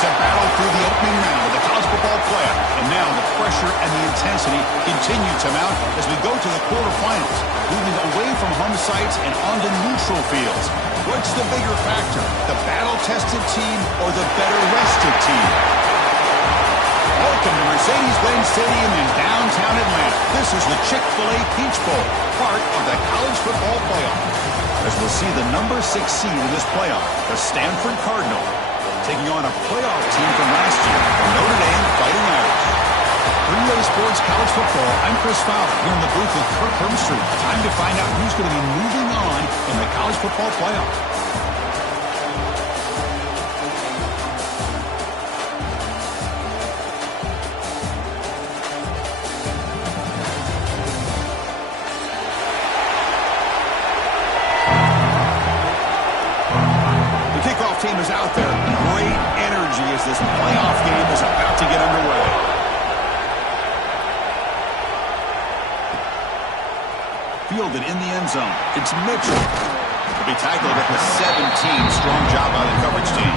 was a battle through the opening round of the college football playoff, and now the pressure and the intensity continue to mount as we go to the quarterfinals, moving away from home sites and onto neutral fields. What's the bigger factor, the battle-tested team or the better-rested team? Welcome to Mercedes-Benz Stadium in downtown Atlanta. This is the Chick-fil-A Peach Bowl, part of the college football playoff. As we'll see the number 6 seed in this playoff, the Stanford Cardinal, taking on a playoff team from last year, the Notre Dame Fighting Irish. Three-Way Sports College Football, I'm Chris Fowler, here in the booth with Kirk Hermstreet. Time to find out who's going to be moving on in the college football playoff. Team is out there. Great energy as this playoff game is about to get underway. Fielded in the end zone. It's Mitchell. He'll be tackled at the 17. Strong job by the coverage team.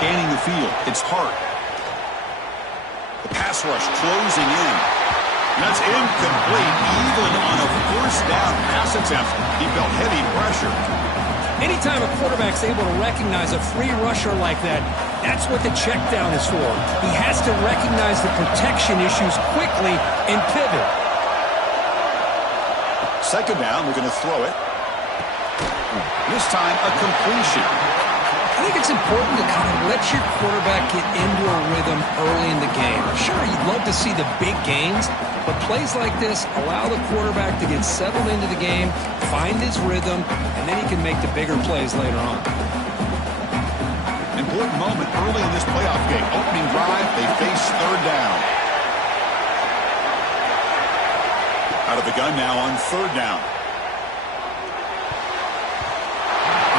Scanning the field, it's Hart. The pass rush closing in. And that's incomplete, even on a first down pass attempt. He felt heavy pressure. Anytime a quarterback's able to recognize a free rusher like that, that's what the check down is for. He has to recognize the protection issues quickly and pivot. Second down, they're going to throw it. This time, a completion. I think it's important to kind of let your quarterback get into a rhythm early in the game. Sure, you'd love to see the big gains, but plays like this allow the quarterback to get settled into the game, find his rhythm, and then he can make the bigger plays later on. Important moment early in this playoff game. Opening drive, they face third down. Out of the gun now on third down.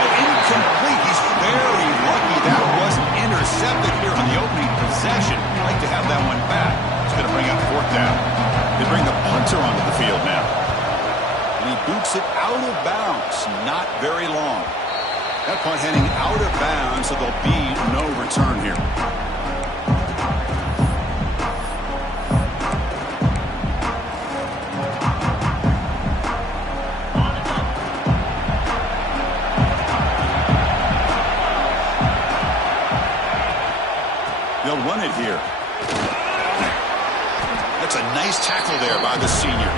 Incomplete. He's very lucky that wasn't intercepted here on the opening possession. I'd like to have that one back. It's going to bring up fourth down. They bring the punter onto the field now. And he boots it out of bounds. Not very long. That punt heading out of bounds, so there'll be no return here. They'll run it here. That's a nice tackle there by the senior.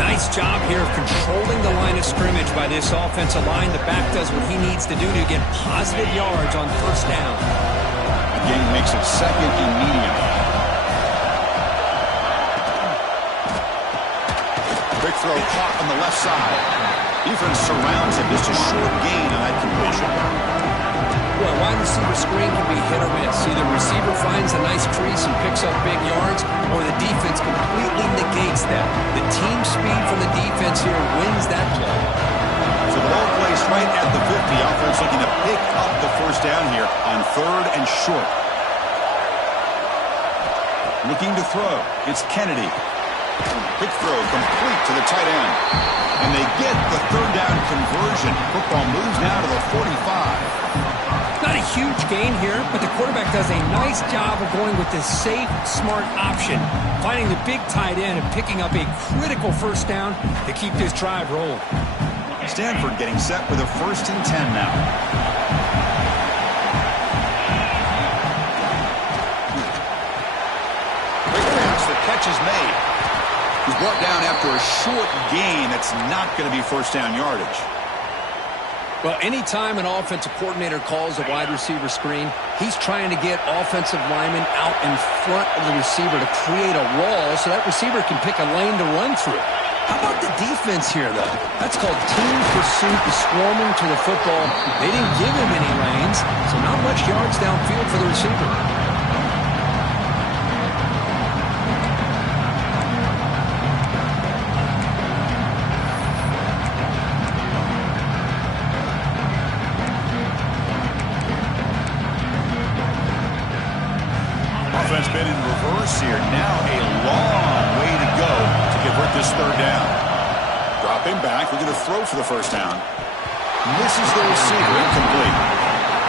Nice job here of controlling the line of scrimmage by this offensive line. The back does what he needs to do to get positive yards on first down. The game makes it second and medium. Big throw caught on the left side. Defense surrounds him. Just a short gain on that completion. Well, wide receiver screen can be hit or miss. Either receiver finds a nice crease and picks up big yards, or the defense completely negates that. The team speed from the defense here wins that play. So the ball placed right at the 50. Offense looking to pick up the first down here on third and short. Looking to throw. It's Kennedy. Quick throw complete to the tight end. And they get the third down conversion. Football moves now to the 45. Not a huge gain here, but the quarterback does a nice job of going with the safe, smart option, finding the big tight end and picking up a critical first down to keep this drive rolling. Stanford getting set with a 1st and 10 now. Quick pass, the catch is made. He's brought down after a short gain. That's not going to be first down yardage. Well, anytime an offensive coordinator calls a wide receiver screen, he's trying to get offensive linemen out in front of the receiver to create a wall so that receiver can pick a lane to run through. How about the defense here, though? That's called team pursuit, swarming to the football. They didn't give him any lanes, so not much yards downfield for the receiver. Dropping back, we're going to throw for the first down. Misses the receiver, incomplete.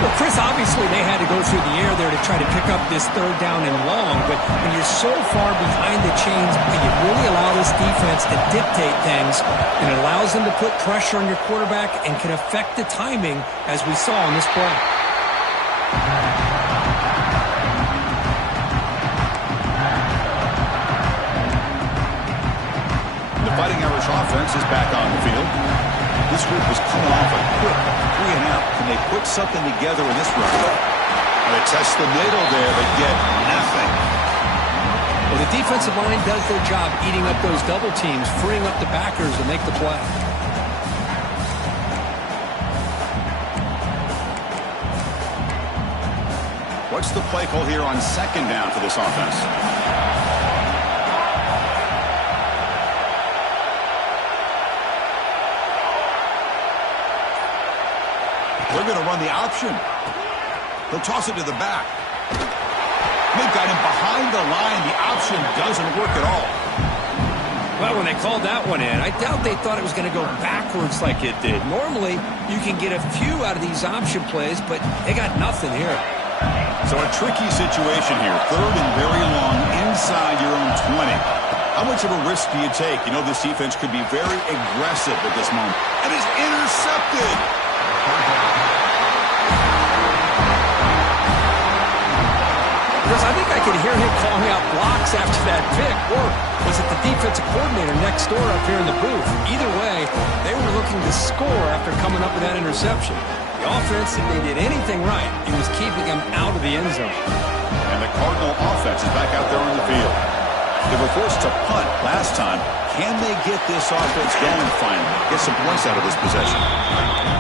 Well, Chris, obviously they had to go through the air there to try to pick up this third down and long, but when you're so far behind the chains, you really allow this defense to dictate things, and it allows them to put pressure on your quarterback and can affect the timing, as we saw in this play. The Fighting Irish offense is back on the field. This group was coming off a quick 3-and-out. Can they put something together in this run? They test the middle there, but get nothing. Well, the defensive line does their job eating up those double teams, freeing up the backers to make the play. What's the play call here on second down for this offense? They're going to run the option. They'll toss it to the back. They've got him behind the line. The option doesn't work at all. Well, when they called that one in, I doubt they thought it was going to go backwards like it did. Normally, you can get a few out of these option plays, but they got nothing here. So a tricky situation here. Third and very long inside your own 20. How much of a risk do you take? You know this defense could be very aggressive at this moment. And it's intercepted. Chris, I think I could hear him calling out blocks after that pick, or was it the defensive coordinator next door up here in the booth? Either way, they were looking to score after coming up with that interception. The offense, if they did anything right, it was keeping them out of the end zone. And the Cardinal offense is back out there on the field. They were forced to punt last time. Can they get this offense going finally? Get some points out of this possession.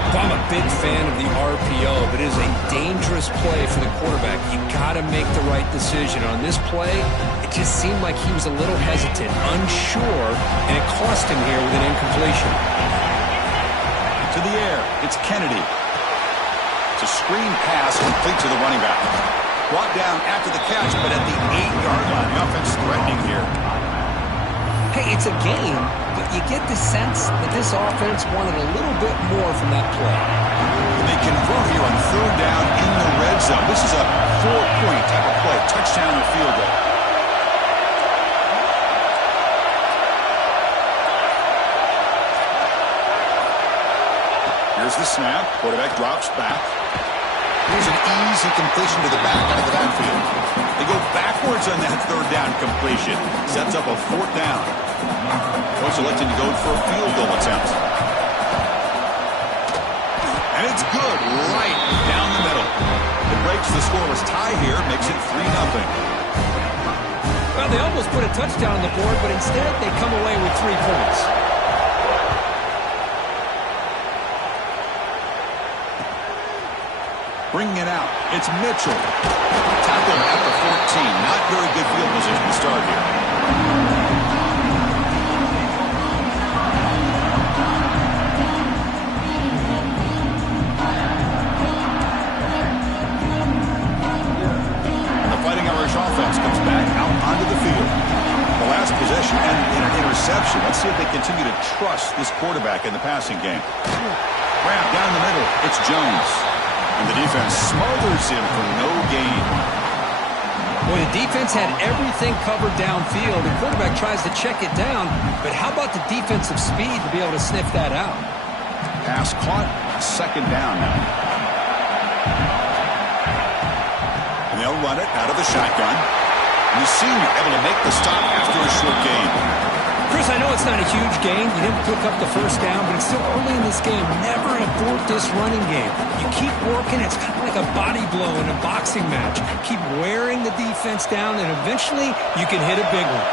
Well, I'm a big fan of the RPO, but it is a dangerous play for the quarterback. You got to make the right decision. On this play, it just seemed like he was a little hesitant, unsure, and it cost him here with an incompletion. To the air, it's Kennedy. It's a screen pass complete to the running back. Brought down after the catch, but at the 8-yard line. The offense threatening here. Hey, it's a game, but you get the sense that this offense wanted a little bit more from that play. They convert here on third down in the red zone. This is a 4-point type of play. Touchdown or field goal. Here's the snap. Quarterback drops back. Here's an easy completion to the back out of the backfield. They go backwards on that third down completion. Sets up a fourth down. Coach electing to go for a field goal attempt. And it's good right down the middle. It breaks the scoreless tie here, makes it 3-0. Well, they almost put a touchdown on the board, but instead they come away with 3 points. Bringing it out, it's Mitchell. Tackled at the 14. Not very good field position to start here. And the Fighting Irish offense comes back out onto the field. The last possession ended in an interception. Let's see if they continue to trust this quarterback in the passing game. Grab down the middle, it's Jones. And the defense smothers him for no gain. Well, the defense had everything covered downfield. The quarterback tries to check it down, but how about the defensive speed to be able to sniff that out? Pass caught, second down now. And they'll run it out of the shotgun. And the senior able to make the stop after a short gain. Chris, I know it's not a huge gain. You didn't pick up the first down, but it's still early in this game. Never abort this running game. You keep working. It's kind of like a body blow in a boxing match. Keep wearing the defense down, and eventually you can hit a big one.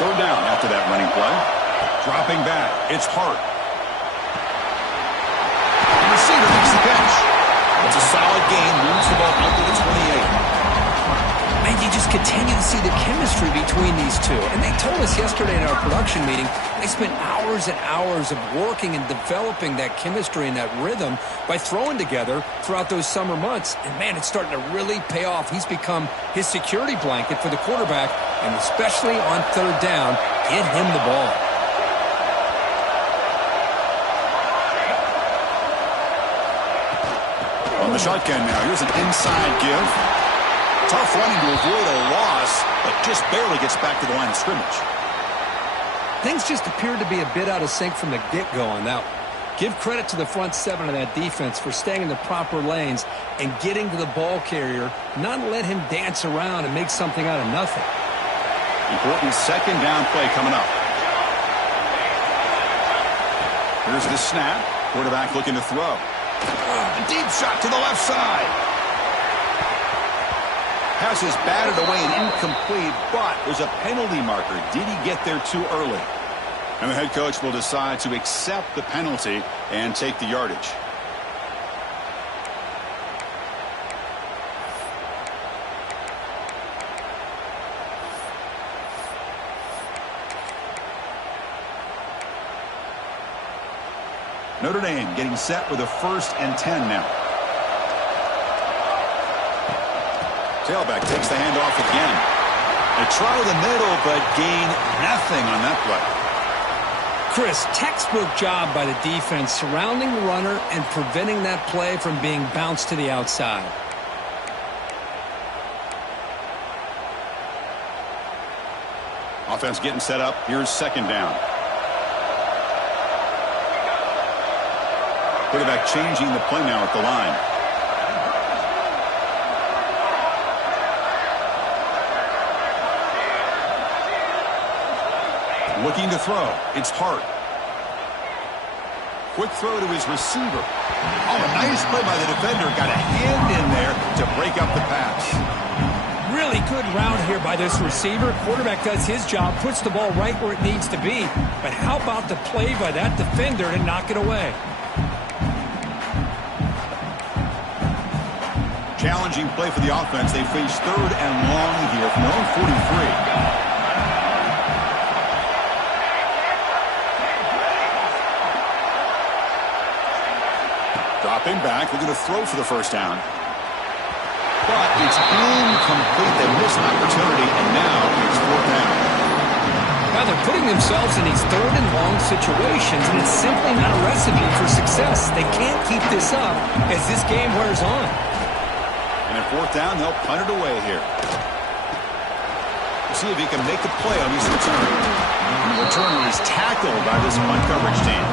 Third down after that running play. Dropping back. It's Hart. The receiver makes the catch. It's a solid gain. Moves the ball out to the 28. And you just continue to see the chemistry between these two. And they told us yesterday in our production meeting, they spent hours and hours of working and developing that chemistry and that rhythm by throwing together throughout those summer months. And, man, it's starting to really pay off. He's become his security blanket for the quarterback, and especially on third down, get him the ball. the shotgun now. Here's an inside give. Tough running to avoid a loss, but just barely gets back to the line of scrimmage. Things just appeared to be a bit out of sync from the get-go on that one. Give credit to the front seven of that defense for staying in the proper lanes and getting to the ball carrier, not let him dance around and make something out of nothing. Important second down play coming up. Here's the snap. Quarterback looking to throw. A deep shot to the left side. Pass is batted away and incomplete, but there's a penalty marker. Did he get there too early? And the head coach will decide to accept the penalty and take the yardage. Notre Dame getting set with a 1st and 10 now. Tailback takes the handoff again. They try the middle, but gain nothing on that play. Chris, textbook job by the defense surrounding the runner and preventing that play from being bounced to the outside. Offense getting set up. Here's second down. Quarterback changing the play now at the line. Looking to throw. It's Hart. Quick throw to his receiver. Oh, a nice play by the defender. Got a hand in there to break up the pass. Really good route here by this receiver. Quarterback does his job, puts the ball right where it needs to be. But how about the play by that defender to knock it away? Challenging play for the offense. They face 3rd and long here from their own 43. Dropping back, looking to throw for the first down. But it's incomplete. They missed an opportunity, and now it's 4th down. Now they're putting themselves in these 3rd and long situations, and it's simply not a recipe for success. They can't keep this up as this game wears on. And at 4th down, they'll punt it away here. We'll see if he can make the play on this return. And the returner is tackled by this punt coverage team.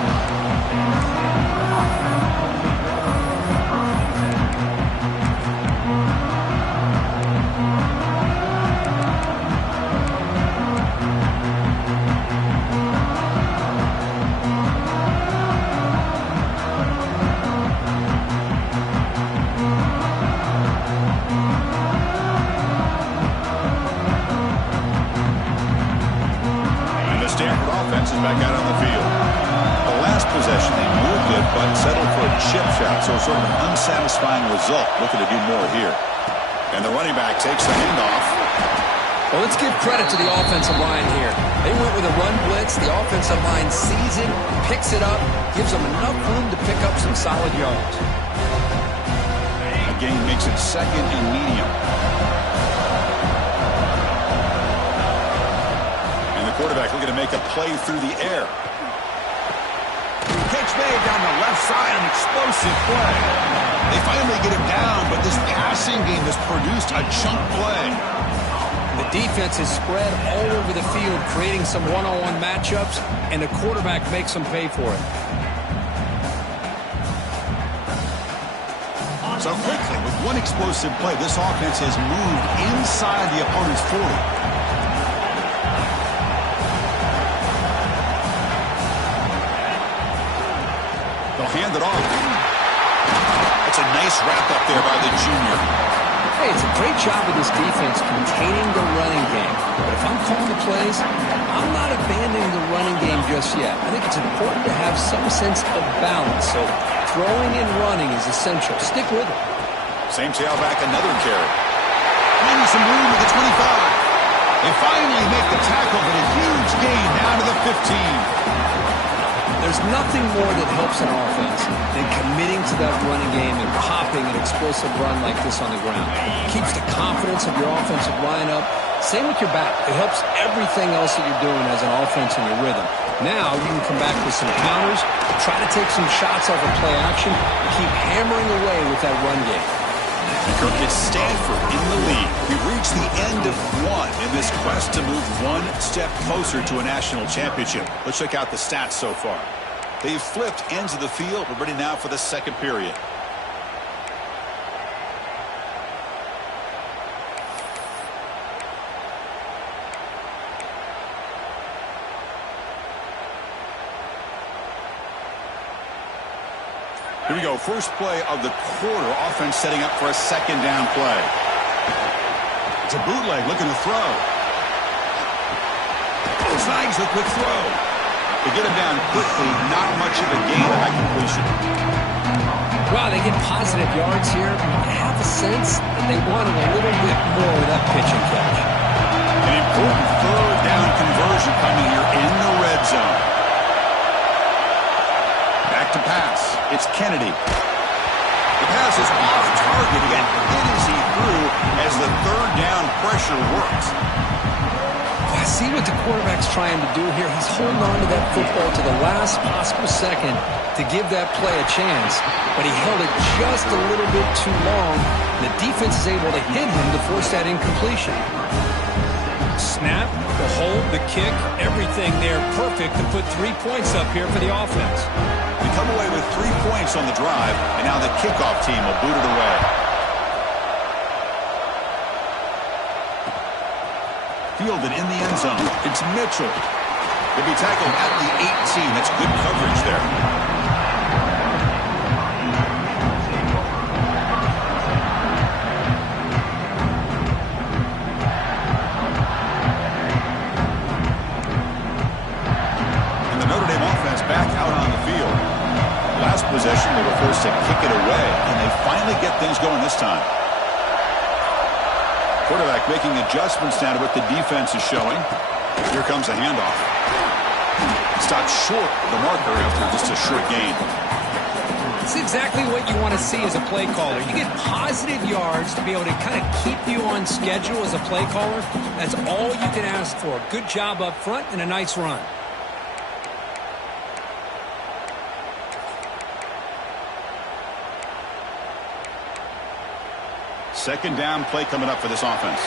Stanford offense is back out on the field. The last possession, they moved it, but settled for a chip shot, so sort of an unsatisfying result. Looking to do more here. And the running back takes the handoff. Well, let's give credit to the offensive line here. They went with a run blitz. The offensive line sees it, picks it up, gives them enough room to pick up some solid yards. A gain makes it 2nd and medium. Quarterback looking to make a play through the air. Catch made down the left side, an explosive play. They finally get him down, but this passing game has produced a chunk play. The defense is spread all over the field, creating some one-on-one matchups, and the quarterback makes them pay for it. So quickly, with one explosive play, this offense has moved inside the opponent's 40. Hand it off. That's a nice wrap up there by the junior. Hey, it's a great job of this defense containing the running game. But if I'm calling the plays, I'm not abandoning the running game just yet. I think it's important to have some sense of balance. So throwing and running is essential. Stick with it. Same tailback, another carry. Finding some room at the 25. They finally make the tackle, but a huge gain down to the 15. There's nothing more that helps an offense than committing to that running game and popping an explosive run like this on the ground. It keeps the confidence of your offensive lineup Same with your back. It helps everything else that you're doing as an offense in your rhythm. Now you can come back with some counters, try to take some shots off of play action, and keep hammering away with that run game. Kirk, it's Stanford in the lead. We've reached the end of one in this quest to move one step closer to a national championship. Let's check out the stats so far. They've flipped ends of the field. We're ready now for the second period. Here we go. First play of the quarter. Offense setting up for a second down play. It's a bootleg looking to throw. Snags the quick throw. They get him down quickly. Not much of a gain on that completion. Wow, they get positive yards here. I have a sense that they wanted a little bit more with that pitch and catch. An important third down conversion coming here in the red zone. Back to pass. It's Kennedy. The pass is off target. He got hit as he threw as the third down pressure works. I see what the quarterback's trying to do here. He's holding on to that football to the last possible second to give that play a chance, but he held it just a little bit too long. The defense is able to hit him to force that incompletion. Snap, the hold, the kick, everything there perfect to put 3 points up here for the offense. We come away with 3 points on the drive, and now the kickoff team will boot it away. Fielded in the end zone. It's Mitchell. He'll be tackled at the 18. That's good coverage there. And the Notre Dame offense back out on the field. Last possession, they were forced to kick it away, and they finally get things going this time. Quarterback making adjustments now to what the defense is showing. Here comes a handoff. Stopped short of the marker after just a short gain. It's exactly what you want to see as a play caller. You get positive yards to be able to kind of keep you on schedule as a play caller. That's all you can ask for. Good job up front and a nice run. Second down play coming up for this offense.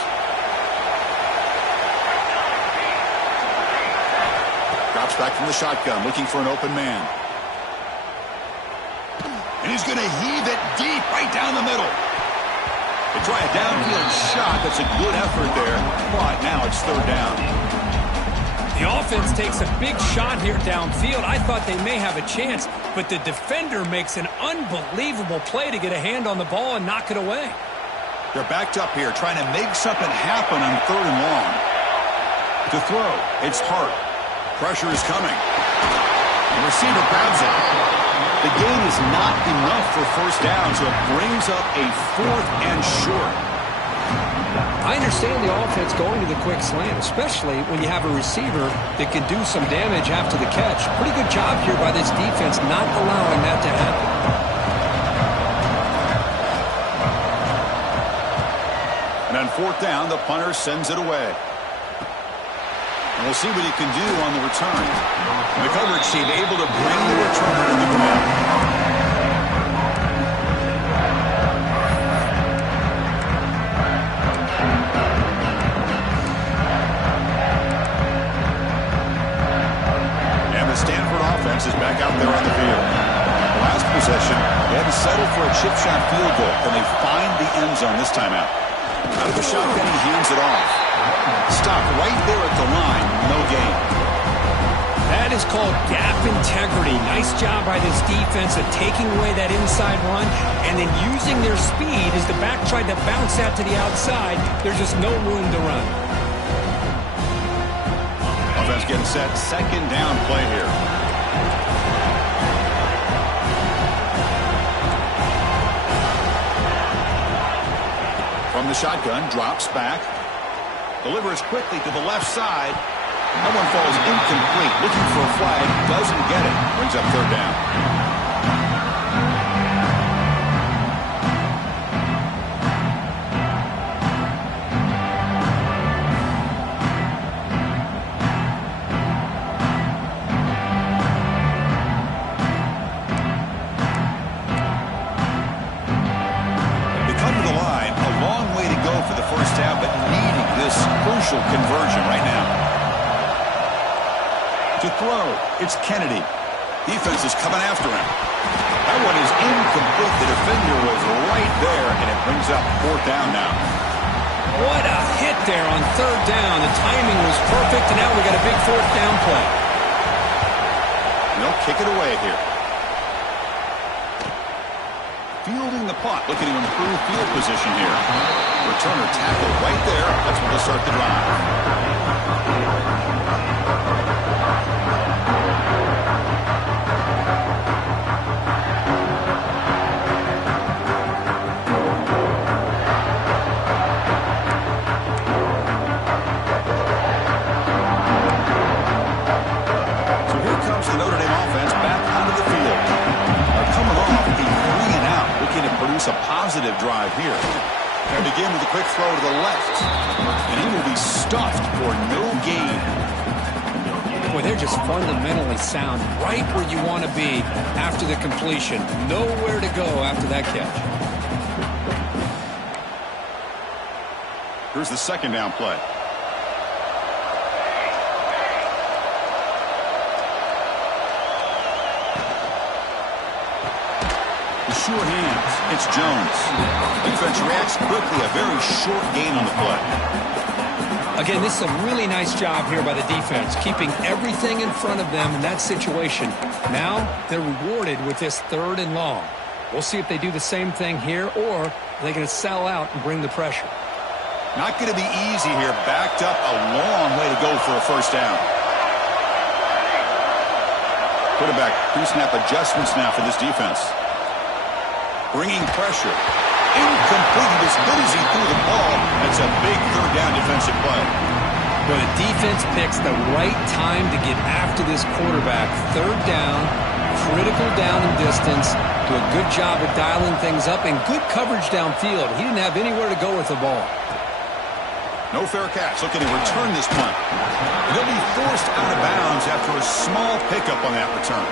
Drops back from the shotgun, looking for an open man. And he's going to heave it deep right down the middle. They try a downfield shot. That's a good effort there, but now it's third down. The offense takes a big shot here downfield. I thought they may have a chance, but the defender makes an unbelievable play to get a hand on the ball and knock it away. They're backed up here, trying to make something happen on third and long. To throw, it's Hart. Pressure is coming. The receiver grabs it. The gain is not enough for first down, so it brings up a fourth and short. I understand the offense going to the quick slant, especially when you have a receiver that can do some damage after the catch. Pretty good job here by this defense not allowing that to happen. And on fourth down, the punter sends it away. And we'll see what he can do on the return. And the coverage team able to bring the returner to the ground. And the Stanford offense is back out there on the field. Last possession, they had to settle for a chip shot field goal, and they find the end zone this time out. Out of the shotgun, he hands it off. Stopped right there at the line. No gain. That is called gap integrity. Nice job by this defense of taking away that inside run and then using their speed as the back tried to bounce that to the outside. There's just no room to run. Offense getting set. Second down play here. From the shotgun, drops back. Delivers quickly to the left side. That one falls incomplete. Looking for a flag. Doesn't get it. Brings up third down. To throw, it's Kennedy. Defense is coming after him. That one is incomplete. The defender was right there, and it brings up 4th down now. What a hit there on 3rd down. The timing was perfect, and now we got a big 4th down play. They'll kick it away here. Fielding the punt, looking to improve field position here. Returner tackled right there. That's when they'll start the drive. A positive drive here. They begin with a quick throw to the left, and he will be stuffed for no gain. Boy, they're just fundamentally sound, right where you want to be after the completion. Nowhere to go after that catch. Here's the 2nd down play. Sure hands. It's Jones. Defense reacts quickly. A very short gain on the play. Again, this is a really nice job here by the defense, keeping everything in front of them in that situation. Now they're rewarded with this 3rd and long. We'll see if they do the same thing here, or are they going to sell out and bring the pressure. Not going to be easy here. Backed up a long way to go for a 1st down. Quarterback pre-snap adjustments now for this defense. Bringing pressure. Incomplete as good as he threw the ball. That's a big 3rd down defensive play. But the defense picks the right time to get after this quarterback. 3rd down, critical down and distance. Do a good job of dialing things up and good coverage downfield. He didn't have anywhere to go with the ball. No fair catch. Looking to return this punt. They'll be forced out of bounds after a small pickup on that return.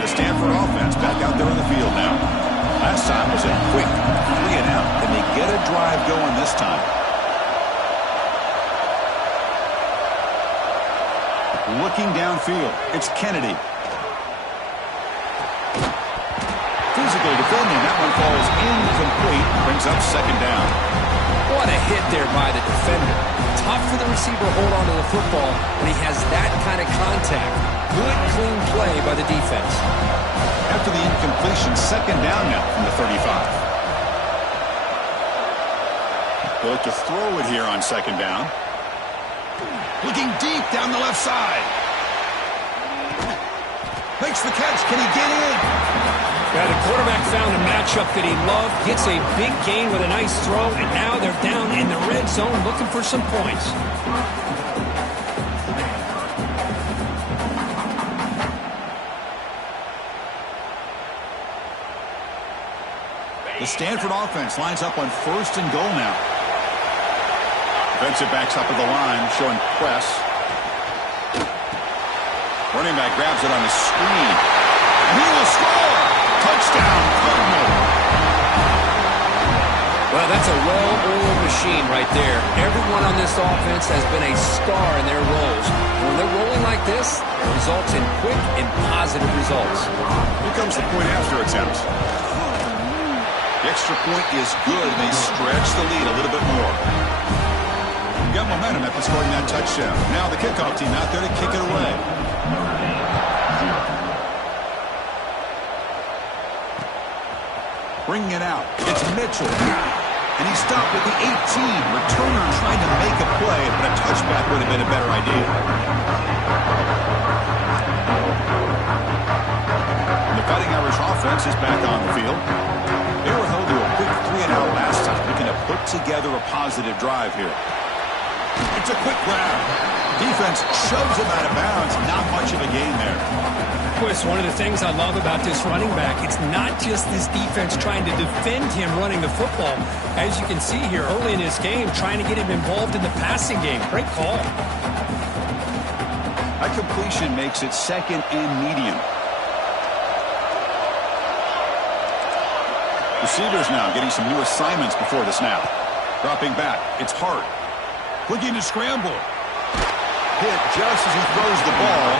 The Stanford offense back out there on the field now. Last time was a quick 3 and out. Can they get a drive going this time? Looking downfield, it's Kennedy. Physical defending. That one falls incomplete. Brings up 2nd down. What a hit there by the defender. Tough for the receiver to hold on to the football when he has that kind of contact. Good, clean play by the defense. After the incompletion, 2nd down now from the 35. They'll look to throw it here on 2nd down. Looking deep down the left side. Makes the catch. Can he get in? Yeah, the quarterback found a matchup that he loved, gets a big gain with a nice throw, and now they're down in the red zone looking for some points. The Stanford offense lines up on 1st and goal now. Defensive backs up at the line, showing press. Running back grabs it on the screen. And he will score! Touchdown, Cardinal! Well, that's a well-oiled machine right there. Everyone on this offense has been a star in their roles. And when they're rolling like this, it results in quick and positive results. Here comes the point after attempt. The extra point is good, and they stretch the lead a little bit more. Got momentum after scoring that touchdown. Now the kickoff team out there to kick it away. Bringing it out. It's Mitchell. And he's stopped at the 18. Returner trying to make a play, but a touchback would have been a better idea. The Fighting Irish offense is back on the field. They were held to a quick 3 and out last time. Looking to put together a positive drive here. It's a quick grab. Defense shoves him out of bounds. Not much of a gain there. Chris, one of the things I love about this running back, it's not just this defense trying to defend him running the football. As you can see here early in this game, trying to get him involved in the passing game. Great call. That completion makes it 2nd and medium. Receivers now getting some new assignments before the snap. Dropping back. It's Hart. Looking to scramble. Hit just as he throws the ball.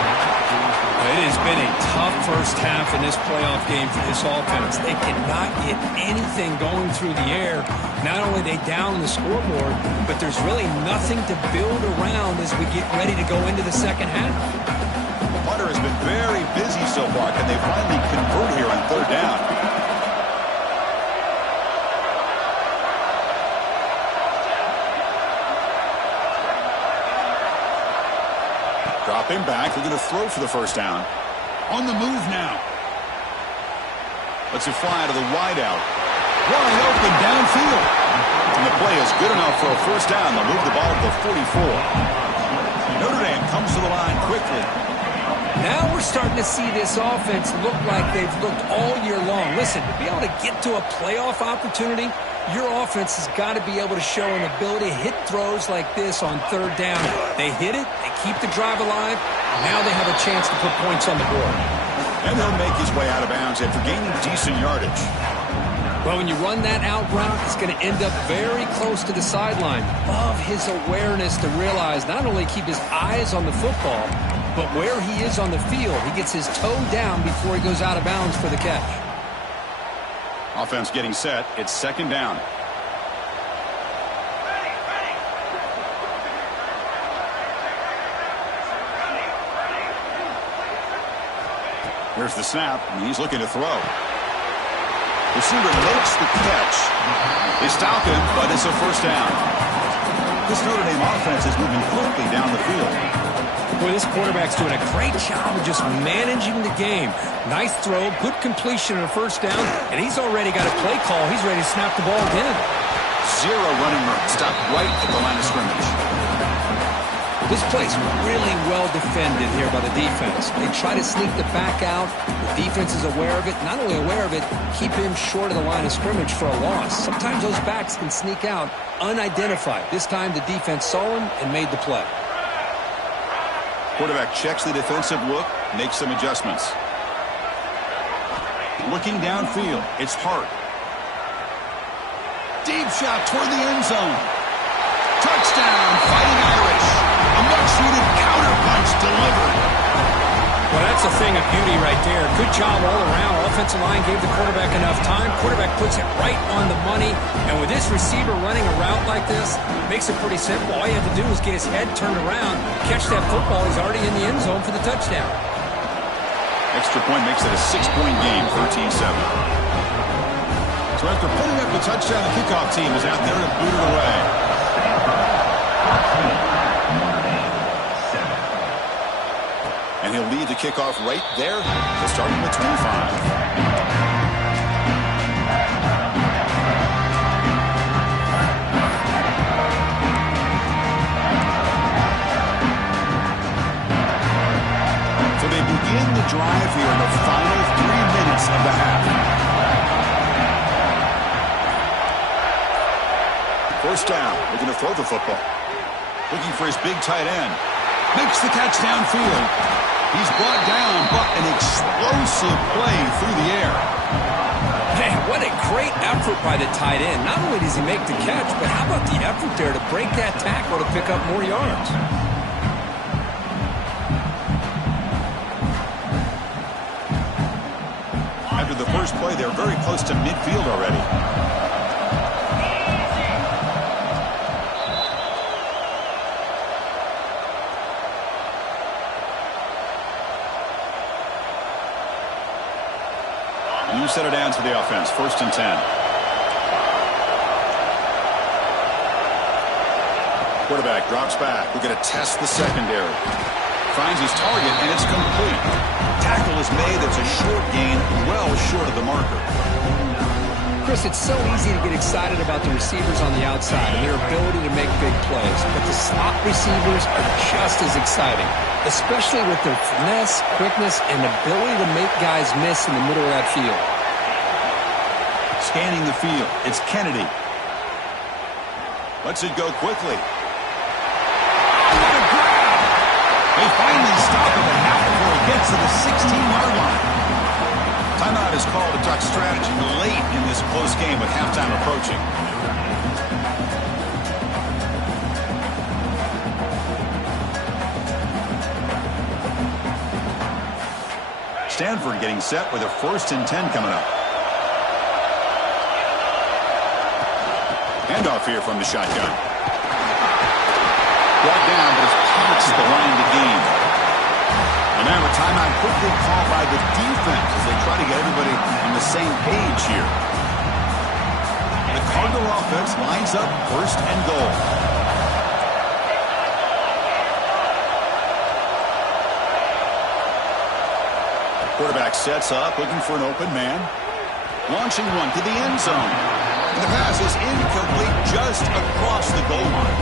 It has been a tough first half in this playoff game for this offense. They cannot get anything going through the air. Not only are they down the scoreboard, but there's really nothing to build around as we get ready to go into the second half. The punter has been very busy so far. Can they finally convert here on third down? Dropping back, they're going to throw for the first down. On the move now. Lets it fly to the wideout. Wide open downfield. And the play is good enough for a first down. They'll move the ball to the 44. Notre Dame comes to the line quickly. Now we're starting to see this offense look like they've looked all year long. Listen, to be able to get to a playoff opportunity, your offense has got to be able to show an ability to hit throws like this on third down. They hit it, they keep the drive alive, and now they have a chance to put points on the board. And he'll make his way out of bounds after gaining decent yardage. Well, when you run that out route, it's going to end up very close to the sideline. Love his awareness to realize not only keep his eyes on the football, but where he is on the field, he gets his toe down before he goes out of bounds for the catch. Offense getting set. It's second down. Here's the snap, and he's looking to throw. Receiver makes the catch. They stop him, but it's a first down. This Notre Dame offense is moving quickly down the field. Boy, this quarterback's doing a great job of just managing the game. Nice throw, good completion on a first down, and he's already got a play call. He's ready to snap the ball again. Zero running room. Stopped right at the line of scrimmage. This play's really well defended here by the defense. They try to sneak the back out. The defense is aware of it. Not only aware of it, keep him short of the line of scrimmage for a loss. Sometimes those backs can sneak out unidentified. This time the defense saw him and made the play. Quarterback checks the defensive look, makes some adjustments. Looking downfield, it's Hart. Deep shot toward the end zone. Touchdown, Fighting Irish. A much-needed counterpunch delivered. Well, that's a thing of beauty right there. Good job all around. Offensive line gave the quarterback enough time. Quarterback puts it right on the money. And with this receiver running a route like this, makes it pretty simple. All you have to do is get his head turned around, catch that football. He's already in the end zone for the touchdown. Extra point makes it a 6-point game, 13-7. So after putting up the touchdown, the kickoff team is out there to boot it away. And he'll lead the kickoff right there to start from the 25. So they begin the drive here in the final 3 minutes of the half. First down, looking to throw the football. Looking for his big tight end. Makes the catch downfield. He's brought down, but an explosive play through the air. Man, what a great effort by the tight end. Not only does he make the catch, but how about the effort there to break that tackle to pick up more yards? After the first play, they're very close to midfield already. New set of downs for the offense. 1st and 10. Quarterback drops back. We're going to test the secondary. Finds his target, and it's complete. Tackle is made. That's a short gain, well short of the marker. Chris, it's so easy to get excited about the receivers on the outside and their ability to make big plays. But the slot receivers are just as exciting, especially with their finesse, quickness, and ability to make guys miss in the middle of that field. Scanning the field, it's Kennedy. Lets it go quickly. What a grab! They finally stop him at half before he gets to the 16-yard line. Timeout is called to talk strategy late in this close game with halftime approaching. Stanford getting set with a 1st and 10 coming up. Handoff here from the shotgun. Brought down, but it's past the line to gain. And now a timeout quickly called by the defense as they try to get everybody on the same page here. The Cardinal offense lines up 1st and goal. Quarterback sets up, looking for an open man. Launching one to the end zone. And the pass is incomplete just across the goal line.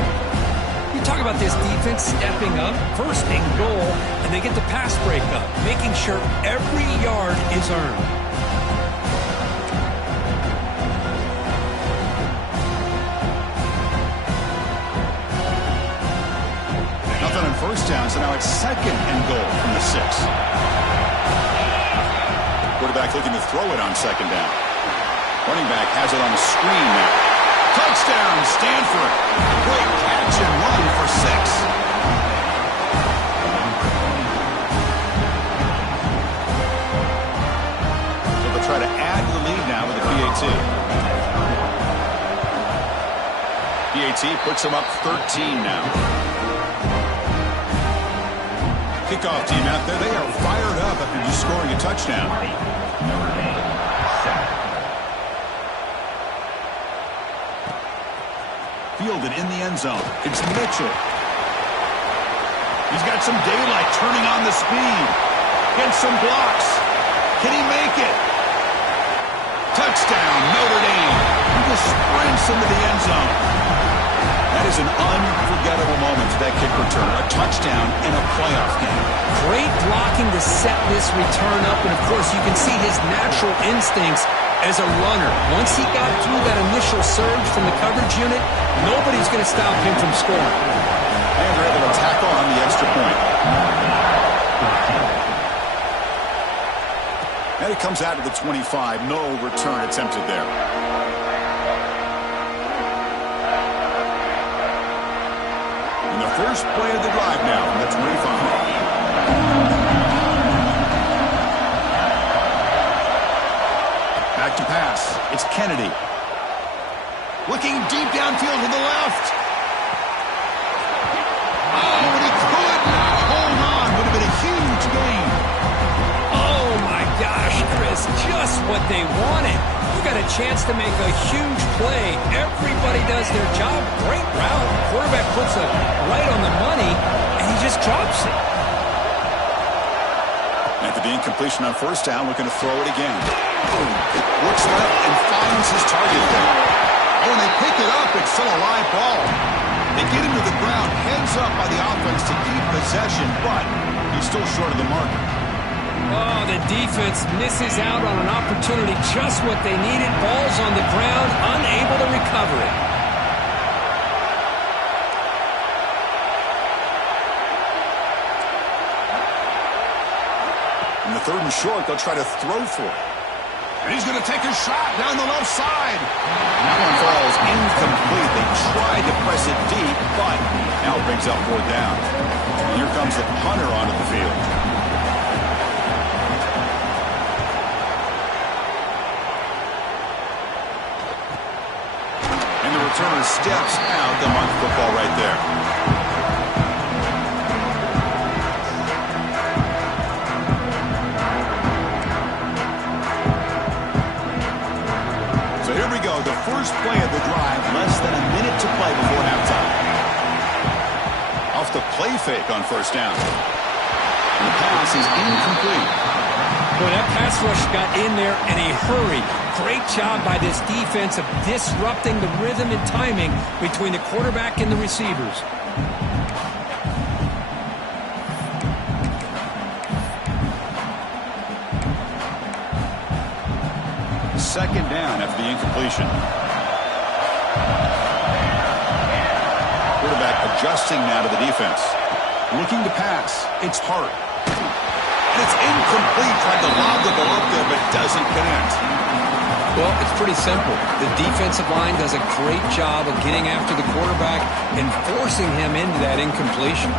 You talk about this defense stepping up, 1st and goal, and they get the pass breakup, making sure every yard is earned. Nothing on 1st down, so now it's 2nd and goal from the 6. Quarterback looking to throw it on 2nd down. Running back has it on the screen now. Touchdown, Stanford. Great catch and run for 6. So they'll try to add to the lead now with a PAT. PAT puts them up 13 now. Kickoff team out there. They are fired up after just scoring a touchdown. Fielded in the end zone. It's Mitchell. He's got some daylight turning on the speed. Gets some blocks. Can he make it? Touchdown, Notre Dame. He just sprints into the end zone. That is an unforgettable moment for that kick return. A touchdown in a playoff game. Great blocking to set this return up, and of course you can see his natural instincts as a runner. Once he got through that initial surge from the coverage unit, nobody's going to stop him from scoring. And they're able to tackle on the extra point. And it comes out to the 25. No return attempted there. And the first play of the drive now from the 25. Back to pass. It's Kennedy. Looking deep downfield to the left. Oh, but he could not hold on. Would have been a huge gain. Oh, my gosh, Chris. Just what they wanted. You got a chance to make a huge play. Everybody does their job. Great route. Quarterback puts it right on the money, and he just drops it. After the incompletion on 1st down, looking to throw it again. Looks left and finds his target there. Oh, and they pick it up. It's still a live ball. They get him to the ground, heads up by the offense to keep possession, but he's still short of the mark. Oh, the defense misses out on an opportunity, just what they needed. Ball's on the ground, unable to recover it. In the 3rd and short, they'll try to throw for it. And he's going to take a shot down the left side. That one falls incomplete. They tried to press it deep, but now it brings up 4th down. And here comes the punter onto the field. And the returner steps out to mark the football right there. The first play of the drive, less than a minute to play before halftime. Off the play fake on 1st down. And the pass is incomplete. Boy, that pass rush got in there in a hurry. Great job by this defense of disrupting the rhythm and timing between the quarterback and the receivers. 2nd down after the incompletion. Quarterback adjusting now to the defense. Looking to pass. It's Hart. And it's incomplete. Tried to lob the ball up there, but doesn't connect. Well, it's pretty simple. The defensive line does a great job of getting after the quarterback and forcing him into that incompletion.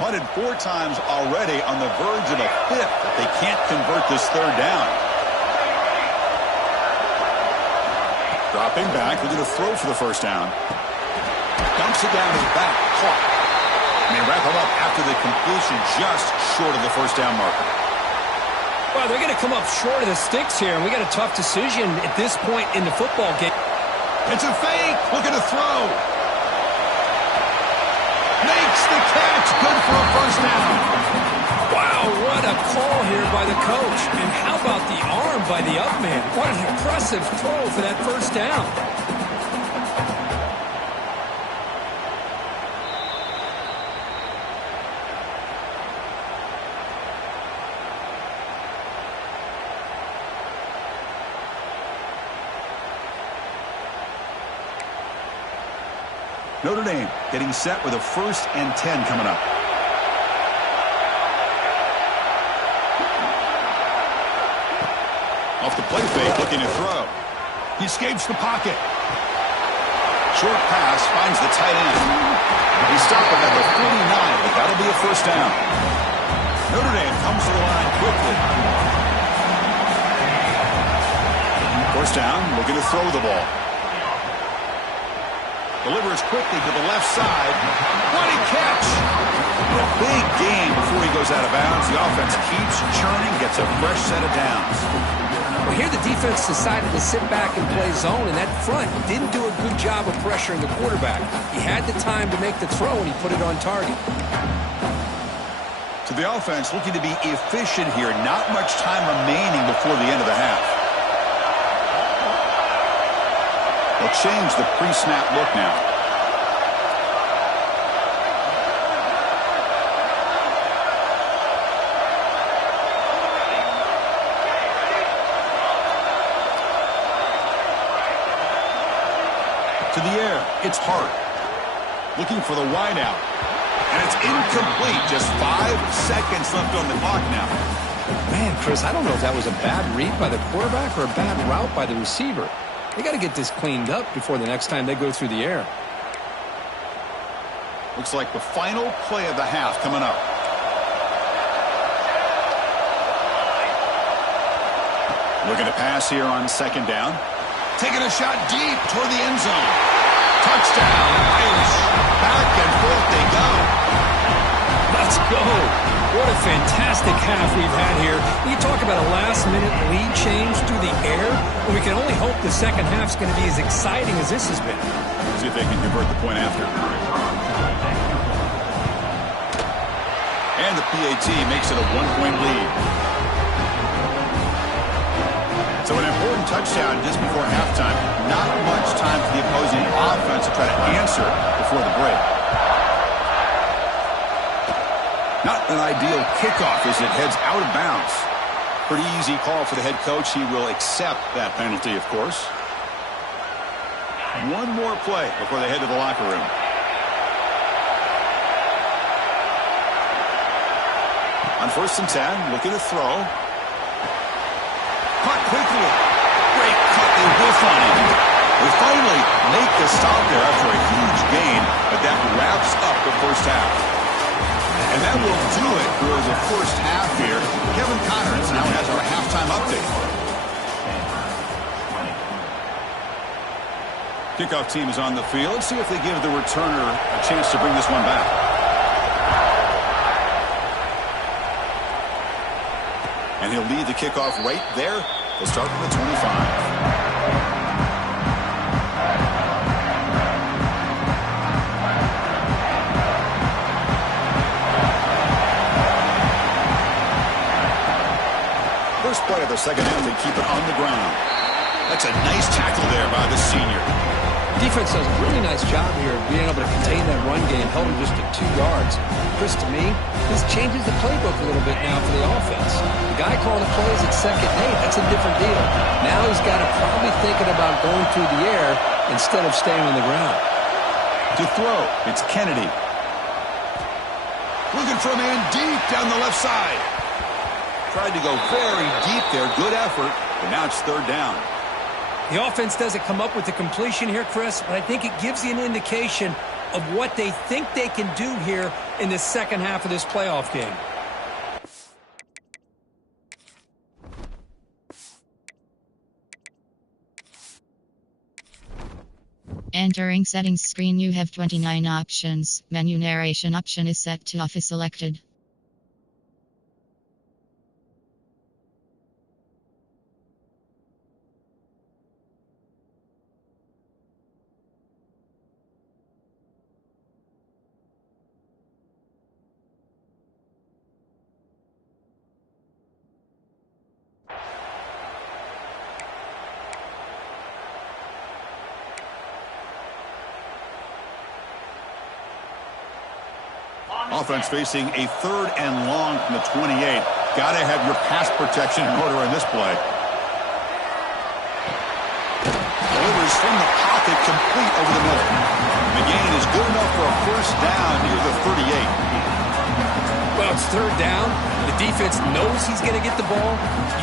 punted 4 times already, on the verge of a 5th if they can't convert this 3rd down. Dropping back, looking to throw for the 1st down. Dumps it down his back, caught. And they wrap him up after the completion, just short of the 1st down marker. Well, they're going to come up short of the sticks here, and we got a tough decision at this point in the football game. It's a fake, looking to throw. Makes the catch, good for a 1st down. Wow, what a call here by the coach. And how about the arm by the up man? What an impressive throw for that 1st down. Notre Dame getting set with a 1st and 10 coming up. Off the play fake, looking to throw. He escapes the pocket. Short pass, finds the tight end. He stopped him at the 49, but that'll be a 1st down. Notre Dame comes to the line quickly. 1st down, looking to throw the ball. Delivers quickly to the left side. What a catch! A big gain before he goes out of bounds. The offense keeps churning, gets a fresh set of downs. Well, here the defense decided to sit back and play zone, and that front didn't do a good job of pressuring the quarterback. He had the time to make the throw, and he put it on target. To the offense, looking to be efficient here. Not much time remaining before the end of the half. They'll change the pre-snap look now. To the air, it's Hart. Looking for the wideout. And it's incomplete. Just 5 seconds left on the clock now. Man, Chris, I don't know if that was a bad read by the quarterback or a bad route by the receiver. They got to get this cleaned up before the next time they go through the air. Looks like the final play of the half coming up. Looking to pass here on 2nd down. Taking a shot deep toward the end zone. Touchdown, Irish. Back and forth they go. Let's go. What a fantastic half we've had here. You talk about a last-minute lead change through the air, and we can only hope the second half's going to be as exciting as this has been. See if they can convert the point after. And the PAT makes it a 1-point lead. So an important touchdown just before halftime. Not much time for the opposing offense to try to answer before the break. Not an ideal kickoff as it heads out of bounds. Pretty easy call for the head coach. He will accept that penalty, of course. One more play before they head to the locker room. On 1st and 10, looking to throw. Caught quickly. Great cut. They whiff on him. They finally make the stop there after a huge gain, but that wraps up the 1st half. And that will do it for the 1st half here. Kevin Connors now has our halftime update. Kickoff team is on the field. Let's see if they give the returner a chance to bring this one back. And he'll lead the kickoff right there. They'll start from the 25. First play of the second half, they keep it on the ground. That's a nice tackle there by the senior. Defense does a really nice job here of being able to contain that run game, held him just at 2 yards. Chris, to me, this changes the playbook a little bit now for the offense. The guy calling the plays at 2nd and 8, that's a different deal. Now he's got to probably thinking about going through the air instead of staying on the ground. To throw, it's Kennedy. Looking for a man deep down the left side. Tried to go very deep there. Good effort, but now it's 3rd down. The offense doesn't come up with the completion here, Chris, but I think it gives you an indication of what they think they can do here in the second half of this playoff game. Entering settings screen, you have 29 options. Menu narration option is set to off is selected. Offense facing a 3rd and long from the 28. Got to have your pass protection in order in this play. Delivers from the pocket, complete over the middle. The gain is good enough for a first down near the 38. Well, it's 3rd down. The defense knows he's going to get the ball.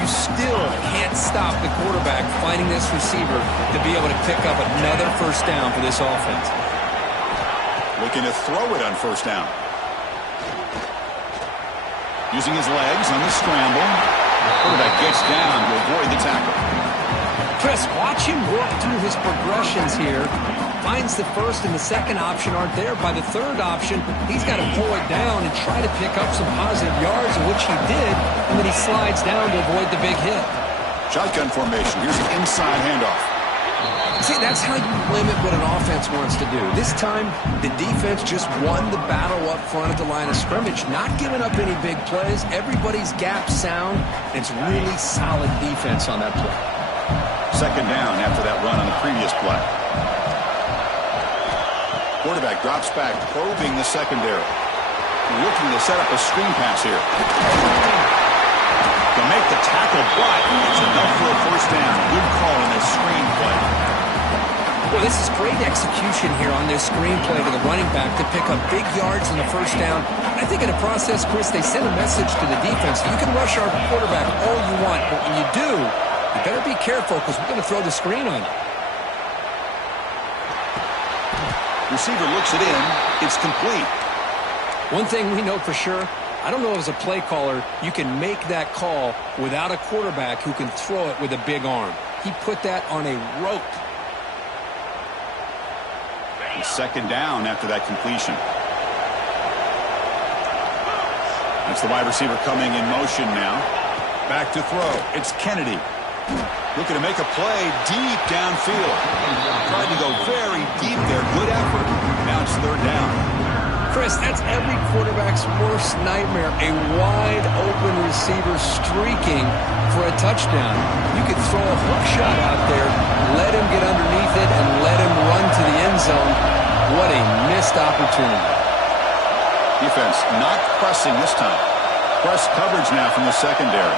You still can't stop the quarterback finding this receiver to be able to pick up another first down for this offense. Looking to throw it on first down. Using his legs on the scramble. Quarterback gets down to avoid the tackle. Chris, watch him work through his progressions here. Finds the first and the second option aren't there. By the third option, he's got to pull it down and try to pick up some positive yards, which he did, and then he slides down to avoid the big hit. Shotgun formation. Here's an inside handoff. See, that's how you limit what an offense wants to do. This time, the defense just won the battle up front at the line of scrimmage, not giving up any big plays. Everybody's gap sound. It's really solid defense on that play. 2nd down after that run on the previous play. Quarterback drops back, probing the secondary. Looking to set up a screen pass here. To make the tackle, but it's enough for a first down. Good call in this screen play. Well, this is great execution here on this screenplay to the running back to pick up big yards in the first down. I think in the process, Chris, they sent a message to the defense. You can rush our quarterback all you want, but when you do, you better be careful because we're going to throw the screen on you. Receiver looks it in. It's complete. One thing we know for sure, I don't know as a play caller, you can make that call without a quarterback who can throw it with a big arm. He put that on a rope. 2nd down after that completion. That's the wide receiver coming in motion now. Back to throw. It's Kennedy. Looking to make a play deep downfield. Tried to go very deep there. Good effort. Now it's 3rd down. Chris, that's every quarterback's worst nightmare. A wide open receiver streaking for a touchdown. You could throw a hook shot out there, let him get underneath it, and let him run to the end zone. What a missed opportunity. Defense not pressing this time. Press coverage now from the secondary.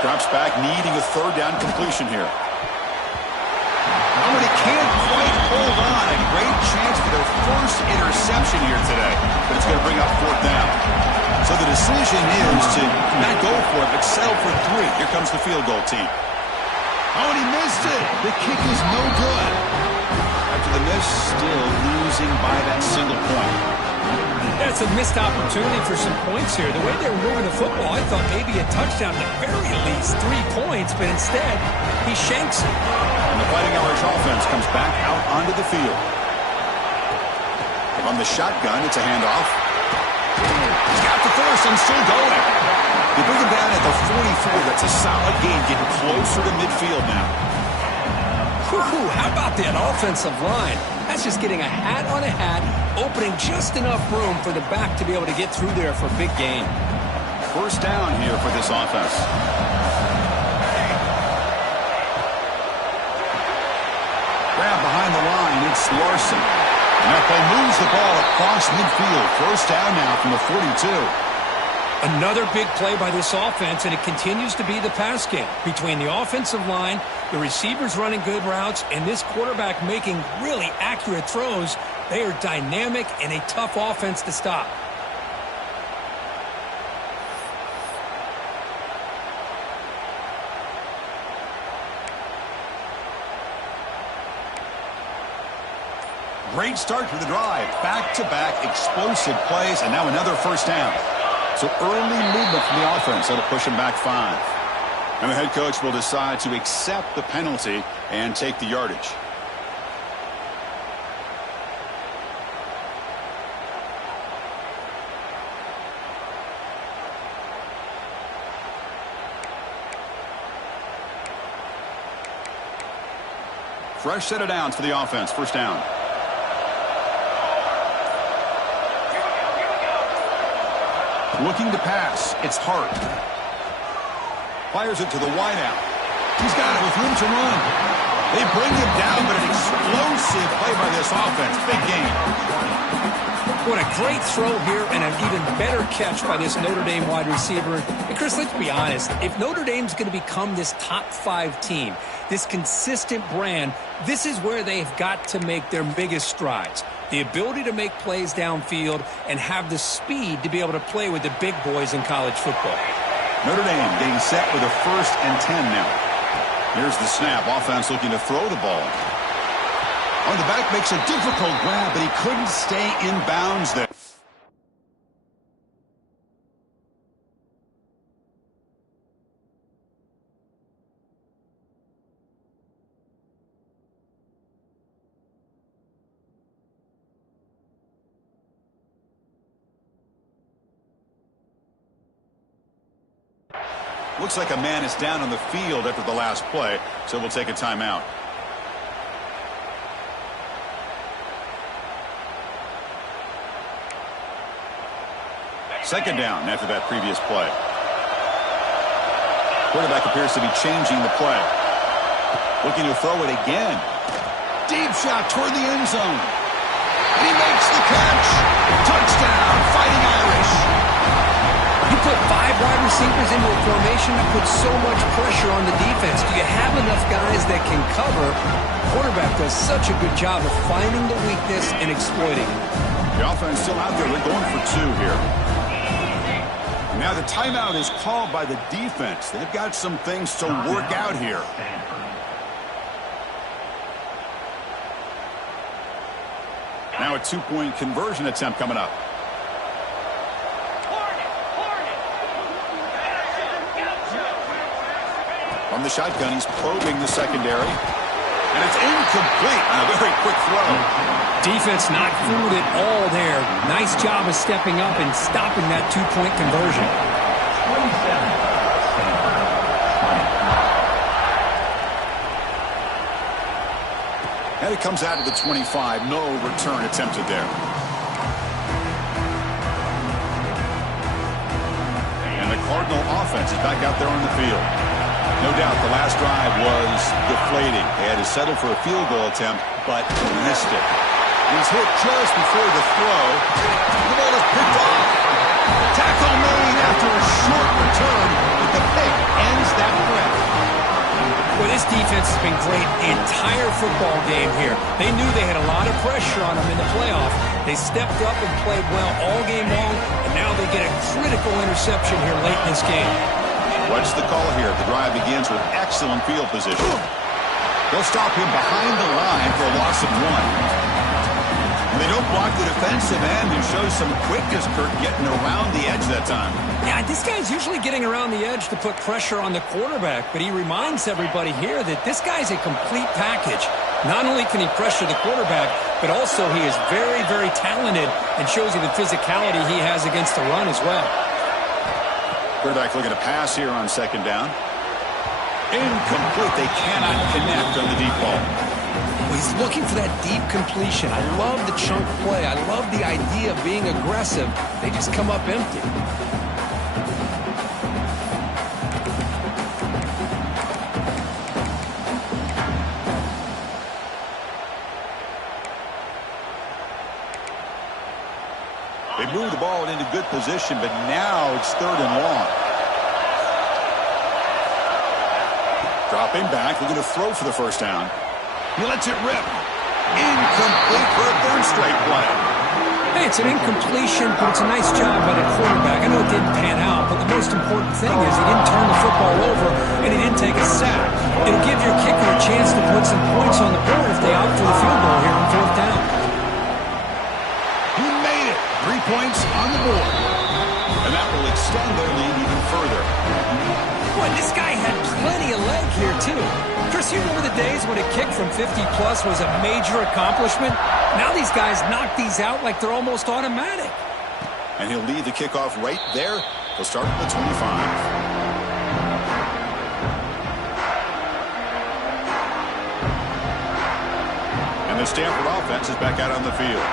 Drops back, needing a 3rd down completion here. Oh, and he can't quite hold on. A great chance for their first interception here today, but it's going to bring up 4th down. So the decision is to not go for it, but settle for 3. Here comes the field goal team. Oh, and he missed it. The kick is no good. After the miss, still losing by that single point. That's a missed opportunity for some points here. The way they were moving the football, I thought maybe a touchdown, at the very least 3 points, but instead, he shanks it. And the Fighting Irish offense comes back out onto the field. On the shotgun, it's a handoff. He's got the force and still going. They bring him down at the 44. That's a solid gain, getting closer to midfield now. Whew, how about that offensive line? That's just getting a hat on a hat, opening just enough room for the back to be able to get through there for a big gain. First down here for this offense. Grab behind the line, it's Larson. And that play moves the ball across midfield. First down now from the 42. Another big play by this offense, and it continues to be the pass game. Between the offensive line, the receivers running good routes, and this quarterback making really accurate throws, they are dynamic and a tough offense to stop. Great start to the drive. Back-to-back explosive plays, and now another first down. So early movement from the offense. That'll push them back 5. And the head coach will decide to accept the penalty and take the yardage. Fresh set of downs for the offense. First down. Looking to pass. It's Hart. Fires it to the wideout. He's got it with room to run. They bring him down, but an explosive play by this offense. Big game. What a great throw here and an even better catch by this Notre Dame wide receiver. And Chris, let's be honest. If Notre Dame's going to become this top 5 team, this consistent brand, this is where they've got to make their biggest strides. The ability to make plays downfield and have the speed to be able to play with the big boys in college football. Notre Dame getting set with a 1st and 10 now. Here's the snap. Offense looking to throw the ball. On the back makes a difficult grab, but he couldn't stay in bounds there. Looks like a man is down on the field after the last play, so we'll take a timeout. Second down after that previous play. Quarterback appears to be changing the play. Looking to throw it again. Deep shot toward the end zone. And he makes the catch. Touchdown, Fighting Irish. You put 5 wide receivers into a formation to put so much pressure on the defense. Do you have enough guys that can cover? Quarterback does such a good job of finding the weakness and exploiting it. The offense still out there. They're going for 2 here. Now the timeout is called by the defense. They've got some things to work out here. Now a 2-point conversion attempt coming up. From the shotgun, he's probing the secondary. And it's incomplete on a very quick throw. Defense not fooled at all there. Nice job of stepping up and stopping that 2-point conversion. And it comes out to the 25. No return attempted there. And the Cardinal offense is back out there on the field. No doubt the last drive was deflating. They had to settle for a field goal attempt, but missed it. He was hit just before the throw. The ball is picked off. Tackle made after a short return, but the pick ends that threat. Well, this defense has been great the entire football game here. They knew they had a lot of pressure on them in the playoff. They stepped up and played well all game long, and now they get a critical interception here late in this game. What's the call here? The drive begins with excellent field position. They'll stop him behind the line for a loss of 1. They don't block the defensive end and show some quickness, Kurt, getting around the edge that time. Yeah, this guy's usually getting around the edge to put pressure on the quarterback, but he reminds everybody here that this guy's a complete package. Not only can he pressure the quarterback, but also he is very, very talented and shows you the physicality he has against the run as well. Quarterback looking to pass here on second down. Incomplete. They cannot connect on the deep ball. Well, he's looking for that deep completion. I love the chunk play. I love the idea of being aggressive. They just come up empty. They move the ball into good position, but now it's 3rd and long. Dropping back, looking to throw for the first down. He lets it rip. Incomplete for a 3rd straight play. Hey, it's an incompletion, but it's a nice job by the quarterback. I know it didn't pan out, but the most important thing is he didn't turn the football over and he didn't take a sack. It'll give your kicker a chance to put some points on the board if they opt for the field goal here on 4th down. 3 points on the board. And that will extend their lead even further. Boy, this guy had plenty of leg here, too. Chris, you remember the days when a kick from 50-plus was a major accomplishment? Now these guys knock these out like they're almost automatic. And he'll lead the kickoff right there. He'll start at the 25. The Stanford offense is back out on the field.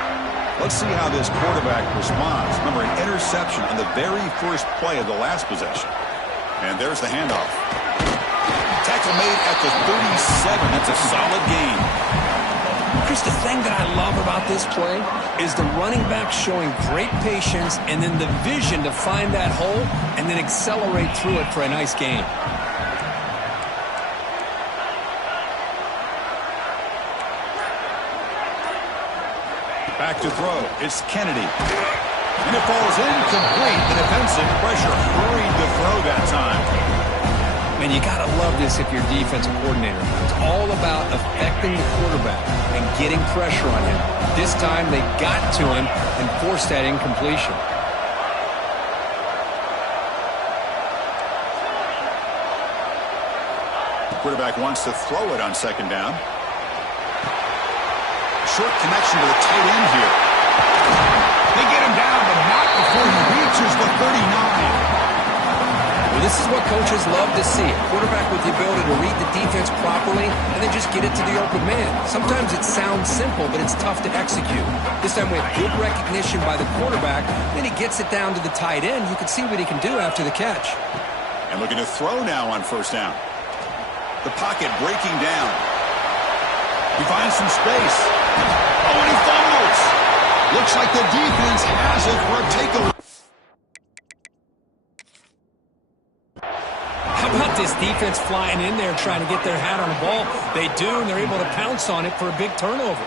Let's see how this quarterback responds. Remember, an interception on the very first play of the last possession. And there's the handoff. Tackle made at the 37. That's a solid gain. Chris, the thing that I love about this play is the running back showing great patience and then the vision to find that hole and then accelerate through it for a nice gain. Back to throw. It's Kennedy. And it falls incomplete. The defensive pressure hurried the throw that time. Man, you got to love this if you're defensive coordinator. It's all about affecting the quarterback and getting pressure on him. This time they got to him and forced that incompletion. The quarterback wants to throw it on second down. Short connection to the tight end here. They get him down, but not before he reaches the 39. Well, this is what coaches love to see. A quarterback with the ability to read the defense properly and then just get it to the open man. Sometimes it sounds simple, but it's tough to execute. This time we have good recognition by the quarterback. Then he gets it down to the tight end. You can see what he can do after the catch. And looking to throw now on first down. The pocket breaking down. He finds some space. Oh, and he fumbles. Looks like the defense has it for a takeaway. How about this defense flying in there trying to get their hat on the ball? They do, and they're able to pounce on it for a big turnover.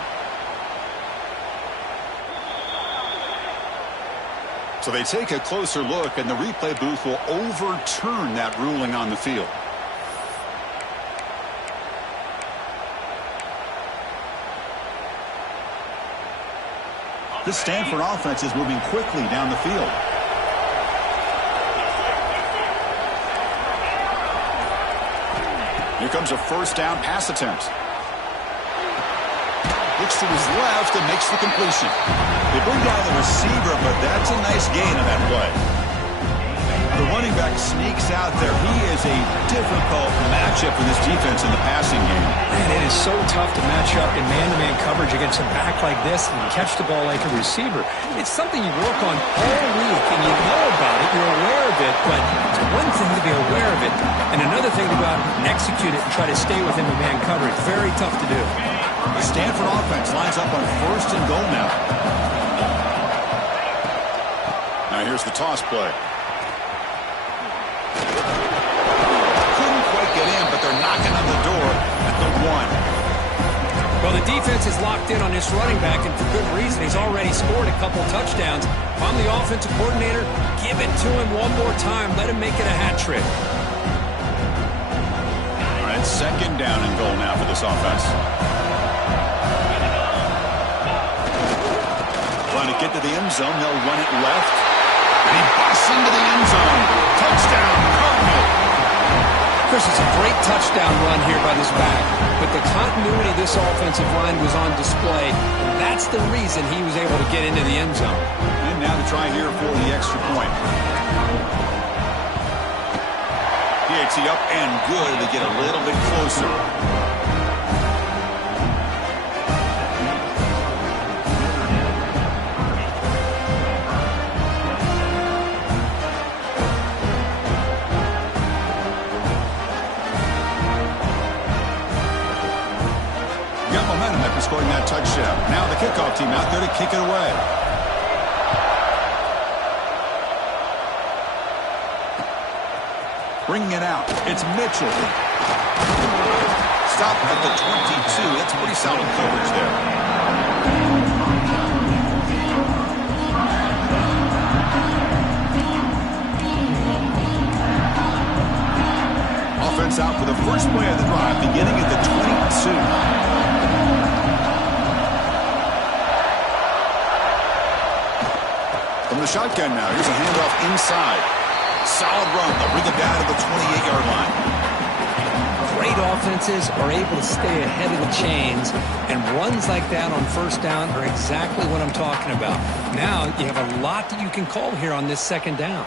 So they take a closer look, and the replay booth will overturn that ruling on the field. The Stanford offense is moving quickly down the field. Here comes a first down pass attempt. Looks to his left and makes the completion. They bring down the receiver, but that's a nice gain on that play. The running back sneaks out there. He is a difficult matchup for this defense in the passing game. Man, it is so tough to match up in man-to-man coverage against a back like this and catch the ball like a receiver. It's something you work on all week, and you know about it, you're aware of it, but it's one thing to be aware of it, and another thing to go out and execute it and try to stay within the man coverage. Very tough to do. The Stanford offense lines up on first and goal now. Now here's the toss play. Couldn't quite get in, but they're knocking on the door at the 1. Well, the defense is locked in on this running back, and for good reason. He's already scored a couple touchdowns. If I'm the offensive coordinator, give it to him one more time. Let him make it a hat trick. All right, second down and goal now for this offense. Trying to get to the end zone. They'll run it left. And he busts into the end zone. Touchdown, Cardinal. Chris, it's a great touchdown run here by this back, but the continuity of this offensive line was on display, and that's the reason he was able to get into the end zone. And now to try here for the extra point. PAT up and good to get a little bit closer. Scoring that touchdown. Now the kickoff team out there to kick it away. Bringing it out. It's Mitchell. Stop at the 22. That's pretty solid coverage there. Offense out for the first play of the drive, beginning at the 22. From the shotgun now, here's a handoff inside. Solid run. They'll bring it down to the 28-yard line. Great offenses are able to stay ahead of the chains, and runs like that on first down are exactly what I'm talking about. Now you have a lot that you can call here on this second down.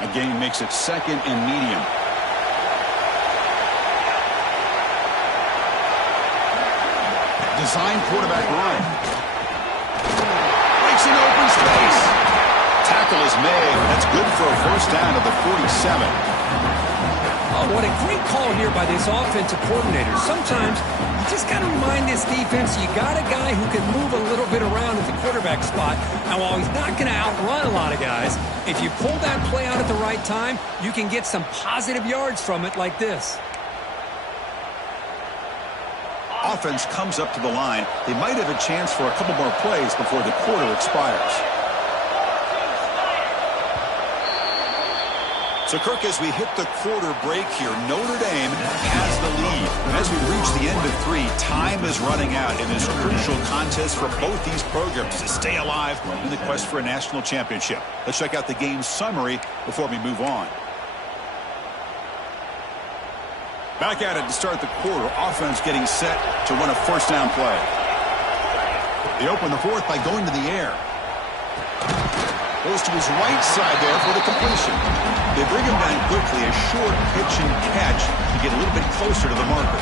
Again, makes it second and medium. Design quarterback run. Breaks in open space. Tackle is made. That's good for a first down at the 47. Oh, what a great call here by this offensive coordinator. Sometimes you just got to remind this defense you got a guy who can move a little bit around at the quarterback spot. And while he's not going to outrun a lot of guys, if you pull that play out at the right time, you can get some positive yards from it like this. Offense comes up to the line. They might have a chance for a couple more plays before the quarter expires. So, Kirk, as we hit the quarter break here, Notre Dame has the lead. As we reach the end of 3, time is running out in this crucial contest for both these programs to stay alive in the quest for a national championship. Let's check out the game summary before we move on. Back at it to start the quarter. Offense getting set to run a first down play. They open the fourth by going to the air. Goes to his right side there for the completion. They bring him down quickly. A short pitch and catch to get a little bit closer to the marker.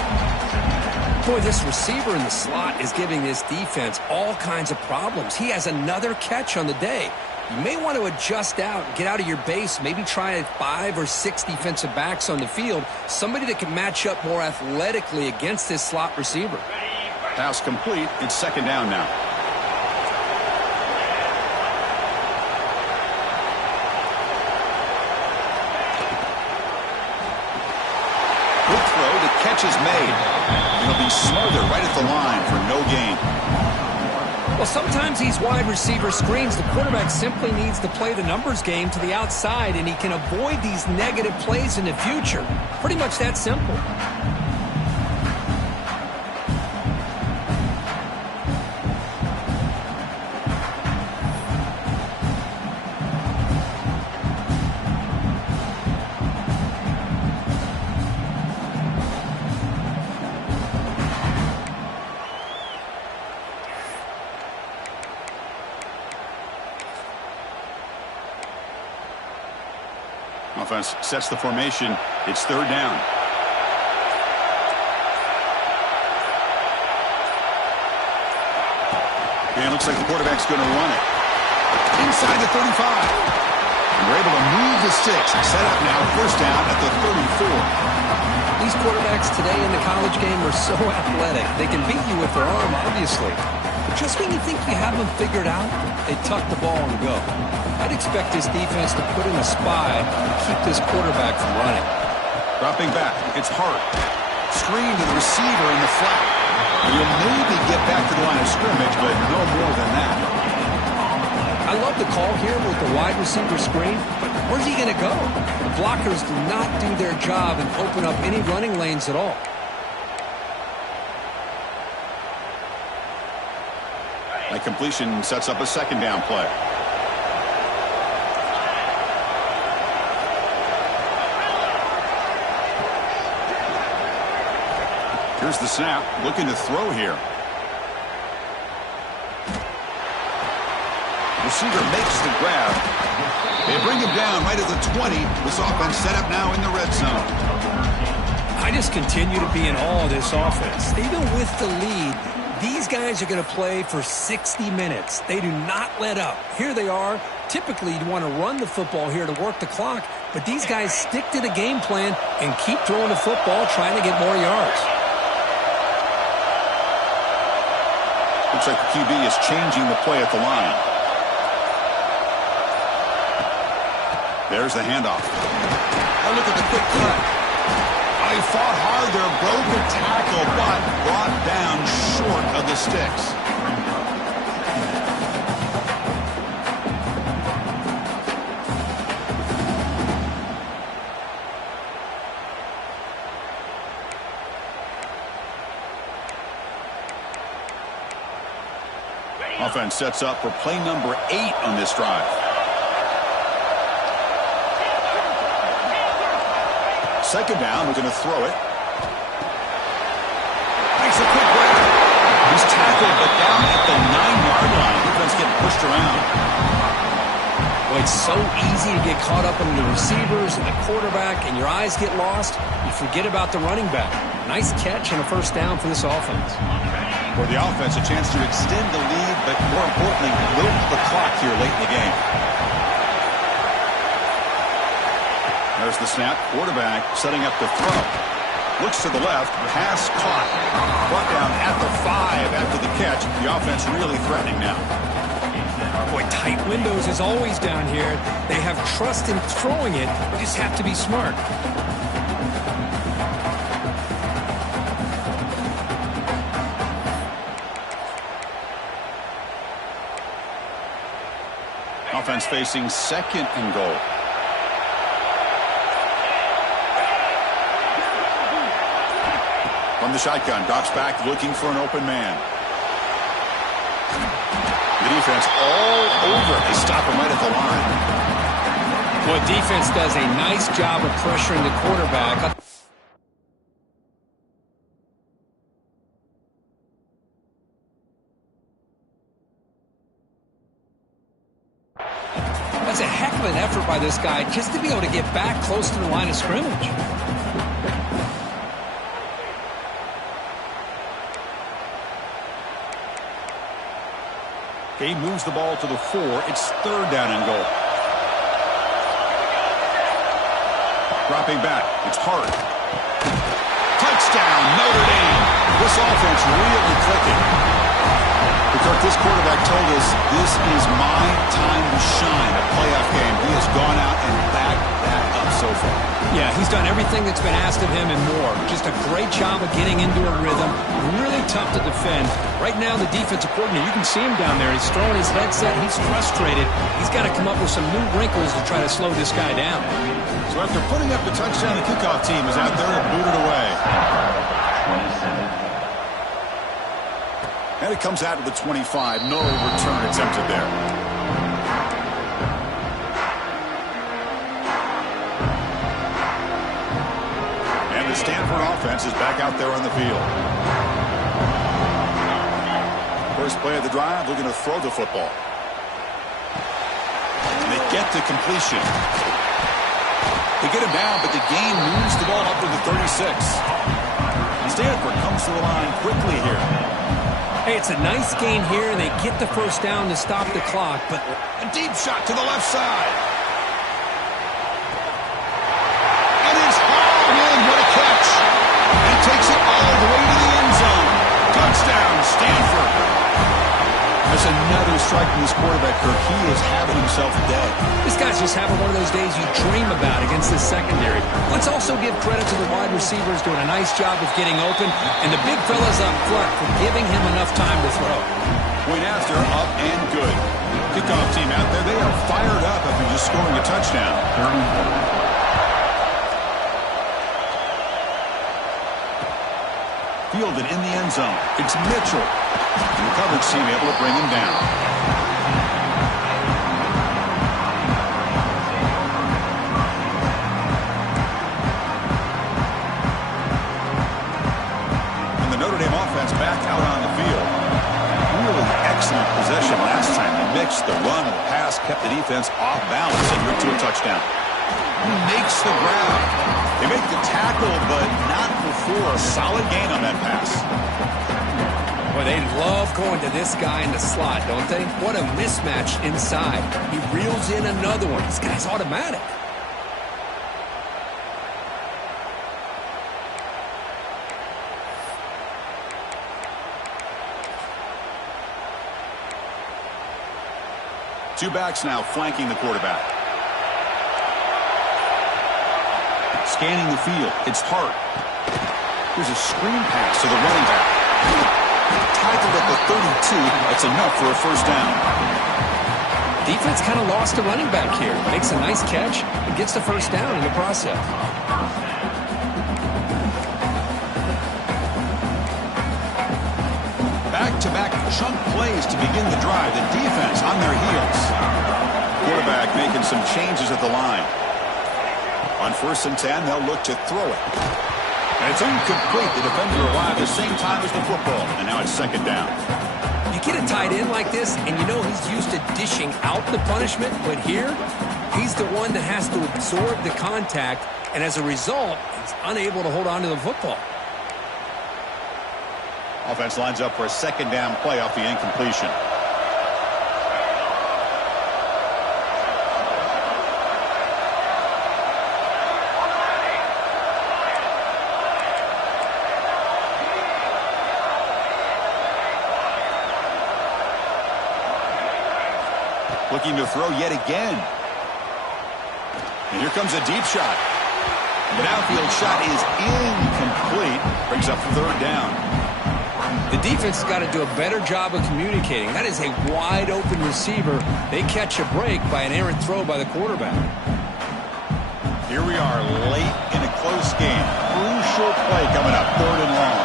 Boy, this receiver in the slot is giving this defense all kinds of problems. He has another catch on the day. You may want to adjust out, get out of your base, maybe try 5 or 6 defensive backs on the field, somebody that can match up more athletically against this slot receiver. Pass complete. It's second down now. Good throw. The catch is made. It'll be smothered right at the line for no gain. Well, sometimes these wide receiver screens, the quarterback simply needs to play the numbers game to the outside, and he can avoid these negative plays in the future. Pretty much that simple. Offense sets the formation. It's third down. And it looks like the quarterback's going to run it. Inside the 35. And we're able to move the sticks. Set up now, first down at the 34. These quarterbacks today in the college game are so athletic. They can beat you with their arm, obviously. Just when you think you have them figured out, they tuck the ball and go. I'd expect this defense to put in a spy to keep this quarterback from running. Dropping back, it's Hart. Screen to the receiver in the flat. He'll maybe get back to the line of scrimmage, but no more than that. I love the call here with the wide receiver screen, but where's he going to go? The blockers do not do their job and open up any running lanes at all. That completion sets up a second down play. Here's the snap, looking to throw here. Receiver makes the grab. They bring him down right at the 20. This offense set up now in the red zone. I just continue to be in awe of this offense. Even with the lead, these guys are going to play for 60 minutes. They do not let up. Here they are. Typically, you want to run the football here to work the clock, but these guys stick to the game plan and keep throwing the football, trying to get more yards. Looks like the QB is changing the play at the line. There's the handoff. Oh, look at the quick cut. Oh, he fought hard there, broke the tackle, but brought down short of the sticks. offense sets up for play number 8 on this drive. Second down, we're going to throw it. Makes a quick grab. He's tackled, but down at the 9-yard line. Defense getting pushed around. Well, it's so easy to get caught up in the receivers and the quarterback, and your eyes get lost. You forget about the running back. Nice catch and a first down for this offense. For the offense, a chance to extend the lead, but more importantly, milk the clock here late in the game. There's the snap. Quarterback setting up the throw. Looks to the left. Pass caught. Brought down at the 5 after the catch. The offense really threatening now. Boy, tight windows is always down here. They have trust in throwing it. They just have to be smart. Offense facing second and goal. From the shotgun, drops back looking for an open man. The defense all over. They stop him right at the line. Well, defense does a nice job of pressuring the quarterback. That's a heck of an effort by this guy just to be able to get back close to the line of scrimmage. He moves the ball to the 4. It's third down and goal. Dropping back. It's Hart. Touchdown, Notre Dame. This offense really clicking. Kirk, this quarterback told us this is my time to shine. A playoff game. He has gone out and backed that up so far. Yeah, he's done everything that's been asked of him and more. Just a great job of getting into a rhythm. Really tough to defend. Right now, the defensive coordinator, you can see him down there. He's throwing his headset. He's frustrated. He's got to come up with some new wrinkles to try to slow this guy down. So after putting up the touchdown, the kickoff team is out there to boot it away. And it comes out of the 25. No return attempted there. And the Stanford offense is back out there on the field. First play of the drive, looking to throw the football. And they get to completion. They get him down, but the gain moves the ball up to the 36. Stanford comes to the line quickly here. Hey, it's a nice gain here, and they get the first down to stop the clock, but a deep shot to the left side. It is hauled in. What a catch. And takes it all the way to the end zone. Touchdown, Stanford. There's another strike from this quarterback, Kirk. He is having himself dead. This guy's just having one of those days you dream about against this secondary. Let's also give credit to the wide receivers doing a nice job of getting open, and the big fellas up front for giving him enough time to throw. Point after, up and good. Kickoff team out there, they are fired up after just scoring a touchdown. Fielded in the end zone. It's Mitchell. And the coverage team able to bring him down. And the Notre Dame offense back out on the field. Really excellent possession last time. They mixed the run and the pass, kept the defense off balance, and went to a touchdown. He makes the grab. They make the tackle, but not before a solid gain on that pass. Boy, they love going to this guy in the slot, don't they? What a mismatch inside. He reels in another one. This guy's automatic. Two backs now flanking the quarterback. Scanning the field. It's Hart. Here's a screen pass to the running back. Tackled at the 32. That's enough for a first down. Defense kind of lost the running back here. Makes a nice catch and gets the first down in the process. Back-to-back chunk plays to begin the drive. The defense on their heels. Quarterback making some changes at the line. On 1st and 10, they'll look to throw it. And it's incomplete. The defender arrived the same time as the football. And now it's 2nd down. You get a tight end like this, and you know he's used to dishing out the punishment. But here, he's the one that has to absorb the contact. And as a result, he's unable to hold on to the football. Offense lines up for a 2nd down play off the incompletion. Looking to throw yet again. And here comes a deep shot. The downfield shot is incomplete. Brings up 3rd down. The defense has got to do a better job of communicating. That is a wide-open receiver. They catch a break by an errant throw by the quarterback. Here we are late in a close game. Crucial play coming up, 3rd and long.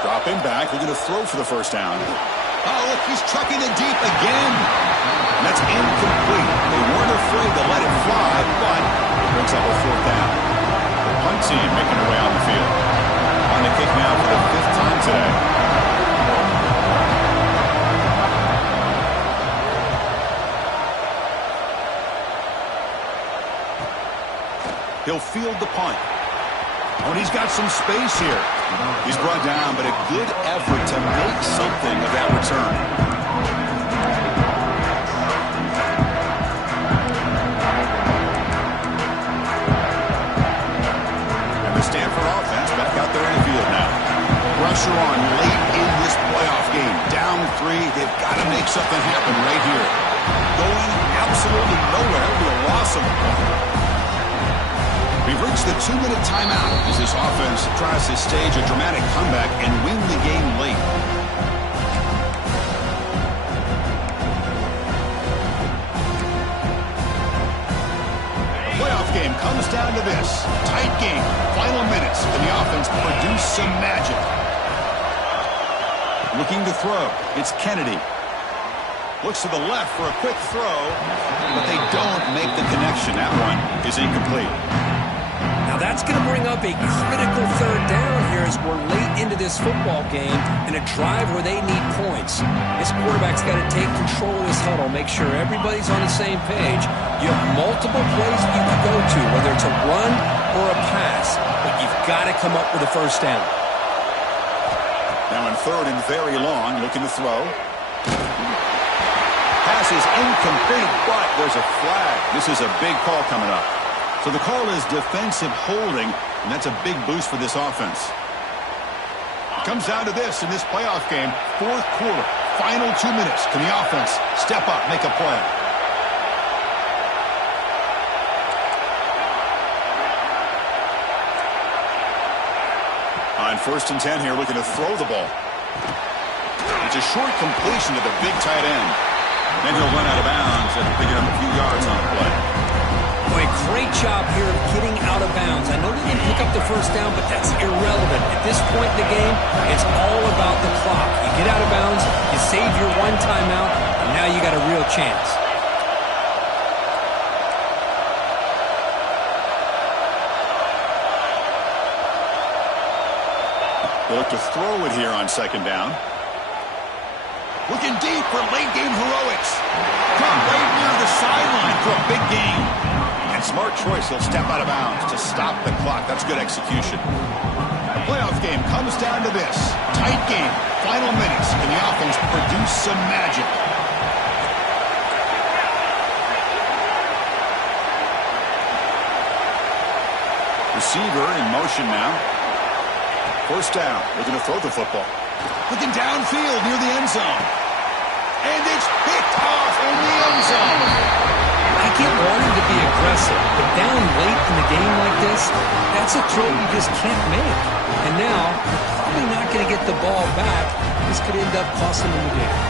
Dropping back, looking to throw for the 1st down. Oh, look, he's chucking it deep again. And that's incomplete. They weren't afraid to let it fly, but it brings up a 4th down. The punt team making their way on the field. On the kick now for the 5th time today. He'll field the punt. Oh, and he's got some space here. He's brought down, but a good effort to make something of that return. And the Stanford offense back out there in the field now. Pressure on late in this playoff game. Down 3. They've got to make something happen right here. Going absolutely nowhere with a loss of a point. We've reached the 2-minute timeout as this offense tries to stage a dramatic comeback and win the game late. The playoff game comes down to this. Tight game. Final minutes. Can the offense produce some magic? Looking to throw. It's Kennedy. Looks to the left for a quick throw, but they don't make the connection. That one is incomplete. Now that's going to bring up a critical 3rd down here as we're late into this football game in a drive where they need points. This quarterback's got to take control of this huddle, make sure everybody's on the same page. You have multiple plays you can go to, whether it's a run or a pass, but you've got to come up with a 1st down. Now in 3rd and very long, looking to throw. Pass is incomplete, but there's a flag. This is a big call coming up. So the call is defensive holding, and that's a big boost for this offense. It comes down to this in this playoff game, 4th quarter, final 2 minutes. Can the offense step up, make a play? On 1st and 10 here, looking to throw the ball. It's a short completion to the big tight end. Then he'll run out of bounds and pick it up a few yards on the play. Boy, great job here of getting out of bounds. I know they didn't pick up the 1st down, but that's irrelevant. At this point in the game, it's all about the clock. You get out of bounds, you save your 1 timeout, and now you got a real chance. They look to throw it here on 2nd down. Looking deep for late game heroics. Come right near the sideline for a big game. And smart choice, he'll step out of bounds to stop the clock. That's good execution. The playoff game comes down to this. Tight game, final minutes. Can the offense produce some magic? Receiver in motion now. 1st down, looking to throw the football. Looking downfield near the end zone. And it's picked off in the end zone. I get wanting to be aggressive. But down late in the game like this, that's a throw you just can't make. And now, probably not going to get the ball back. This could end up costing him the game.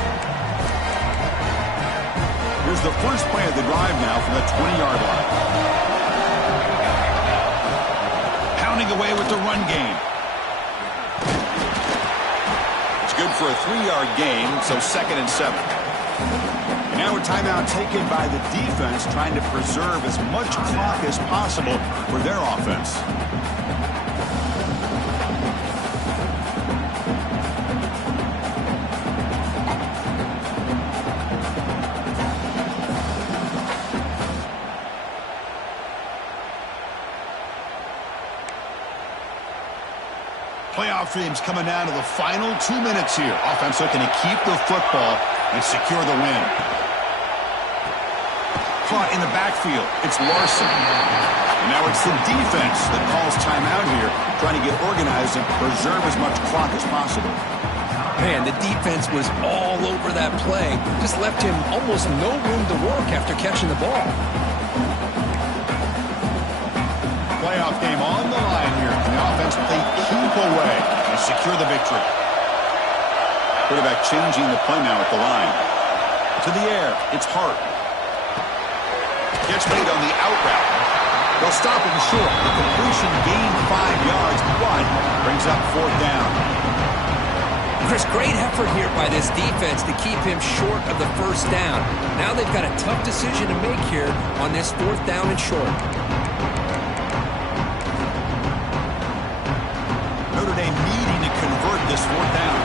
Here's the first play of the drive now from the 20-yard line. Pounding away with the run game. It's good for a 3-yard gain, so 2nd and 7. Now a timeout taken by the defense, trying to preserve as much clock as possible for their offense. Playoff dreams coming down to the final 2 minutes here. Offense looking to keep the football and secure the win. Caught in the backfield. It's Larson. And now it's the defense that calls timeout here, trying to get organized and preserve as much clock as possible. Man, the defense was all over that play. Just left him almost no room to work after catching the ball. Playoff game on the line here. Can the offense play keep away and secure the victory? Quarterback changing the play now at the line. To the air. It's Hart. Gets made on the out route. They'll stop him short. The completion gained 5 yards, but brings up 4th down. Chris, great effort here by this defense to keep him short of the 1st down. Now they've got a tough decision to make here on this 4th down and short. Notre Dame needing to convert this 4th down.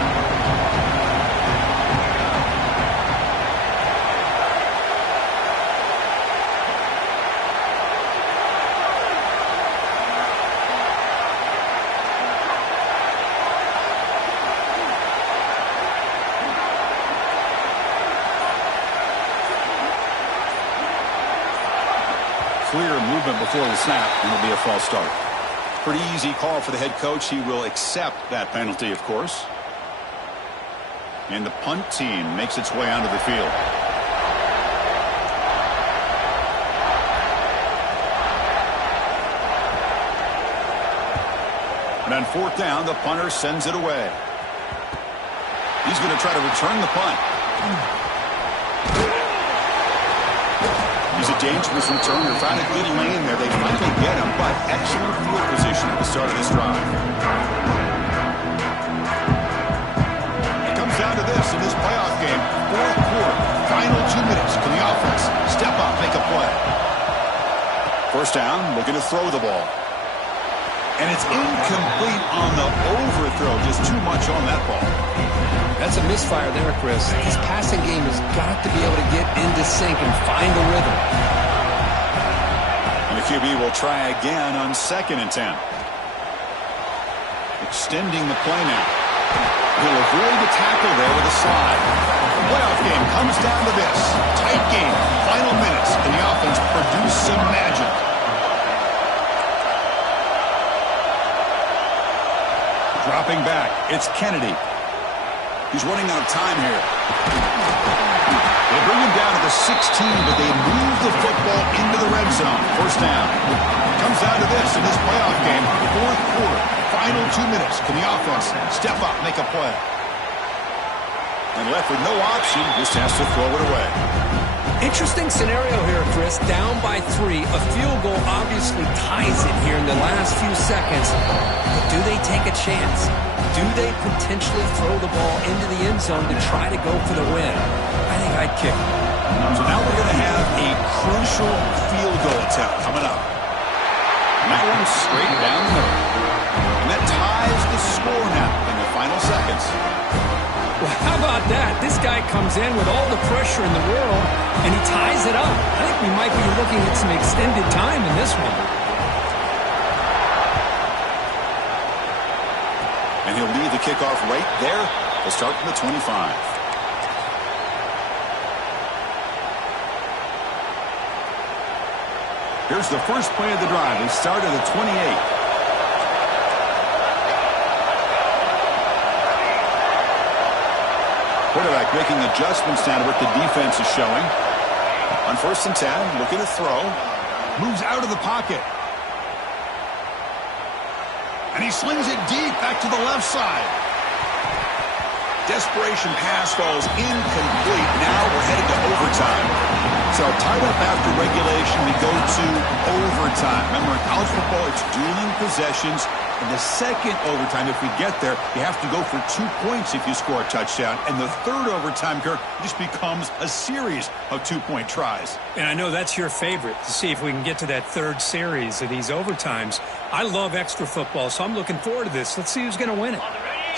Clear movement before the snap, and it'll be a false start. Pretty easy call for the head coach. He will accept that penalty, of course. And the punt team makes its way onto the field. And on 4th down, the punter sends it away. He's going to try to return the punt. He's a dangerous returner. Found a good lane there. They finally get him, but excellent field position at the start of this drive. It comes down to this in this playoff game. 4th quarter, final 2 minutes. Can the offense step up, make a play? 1st down, looking to throw the ball. And it's incomplete on the overthrow. Just too much on that ball. That's a misfire there, Chris. His passing game has got to be able to get into sync and find a rhythm. And the QB will try again on 2nd and 10. Extending the play now. He'll avoid the tackle there with a slide. The playoff game comes down to this. Tight game. Final minutes. Can the offense produce some magic? Dropping back. It's Kennedy. He's running out of time here. They bring him down to the 16, but they move the football into the red zone. 1st down. It comes down to this in this playoff game. 4th quarter. Final 2 minutes. Can the offense step up, make a play? And left with no option, just has to throw it away. Interesting scenario here, Chris. Down by 3. A field goal obviously ties it here in the last few seconds. But do they take a chance? Do they potentially throw the ball into the end zone to try to go for the win? I think I'd kick it. So now we're going to have a crucial field goal attempt coming up. And that one's straight down the middle. And that ties the score now in the final seconds. Well, how about that? This guy comes in with all the pressure in the world, and he ties it up. I think we might be looking at some extended time in this one. And he'll lead the kickoff right there. They'll start from the 25. Here's the first play of the drive. They start at the 28. Quarterback making adjustments down to what the defense is showing. On 1st and 10, looking to throw. Moves out of the pocket. And he slings it deep back to the left side. Desperation pass falls incomplete. Now we're headed to overtime. So tied up after regulation, we go to overtime. Remember, in college football, it's dueling possessions. In the second overtime, if we get there, you have to go for 2 points if you score a touchdown. And the third overtime, Kirk, just becomes a series of 2-point tries. And I know that's your favorite, to see if we can get to that third series of these overtimes. I love extra football, so I'm looking forward to this. Let's see who's going to win it.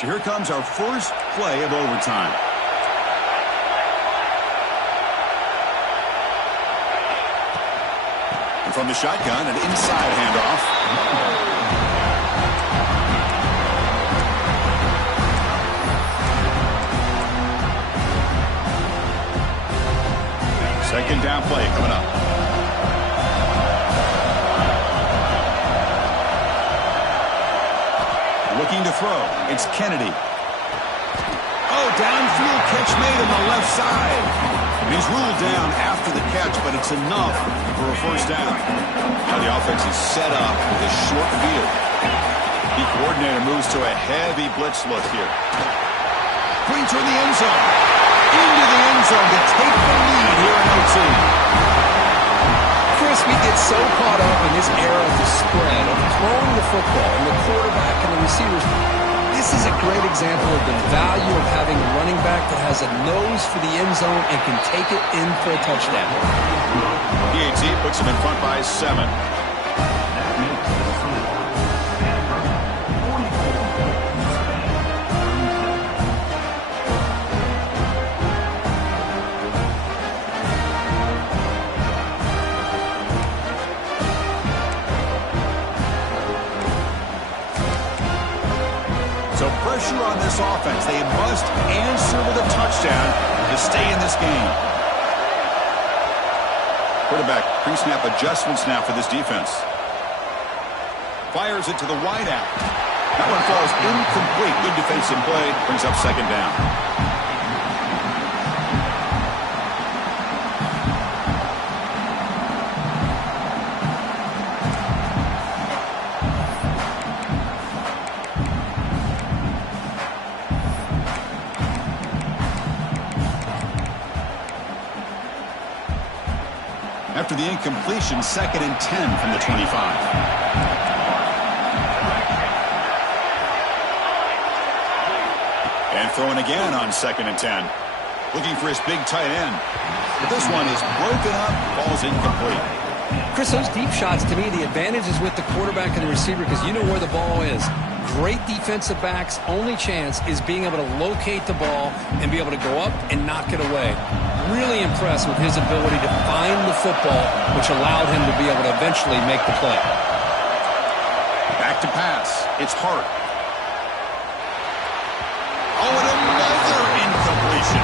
So here comes our first play of overtime. And from the shotgun, an inside handoff. Second down play coming up. Looking to throw. It's Kennedy. Oh, downfield catch made on the left side. He's ruled down after the catch, but it's enough for a first down. Now the offense is set up with a short field. The coordinator moves to a heavy blitz look here. Green toward the end zone. Into the end zone to take the lead here in OT. Chris, we get so caught up in this era of the spread, of throwing the football, and the quarterback and the receivers. This is a great example of the value of having a running back that has a nose for the end zone and can take it in for a touchdown. PAT puts him in front by 7. So pressure on this offense. They must answer with a touchdown to stay in this game. Quarterback pre-snap adjustments now for this defense. Fires it to the wideout. That one falls incomplete. Good defensive play. Brings up second down. After the incompletion, 2nd and 10 from the 25. And throwing again on 2nd and 10. Looking for his big tight end. But this one is broken up, falls incomplete. Chris, those deep shots, to me, the advantage is with the quarterback and the receiver because you know where the ball is. Great defensive backs' only chance is being able to locate the ball and be able to go up and knock it away. Really impressed with his ability to find the football, which allowed him to be able to eventually make the play. Back to pass. It's Hart. Oh, and another incompletion.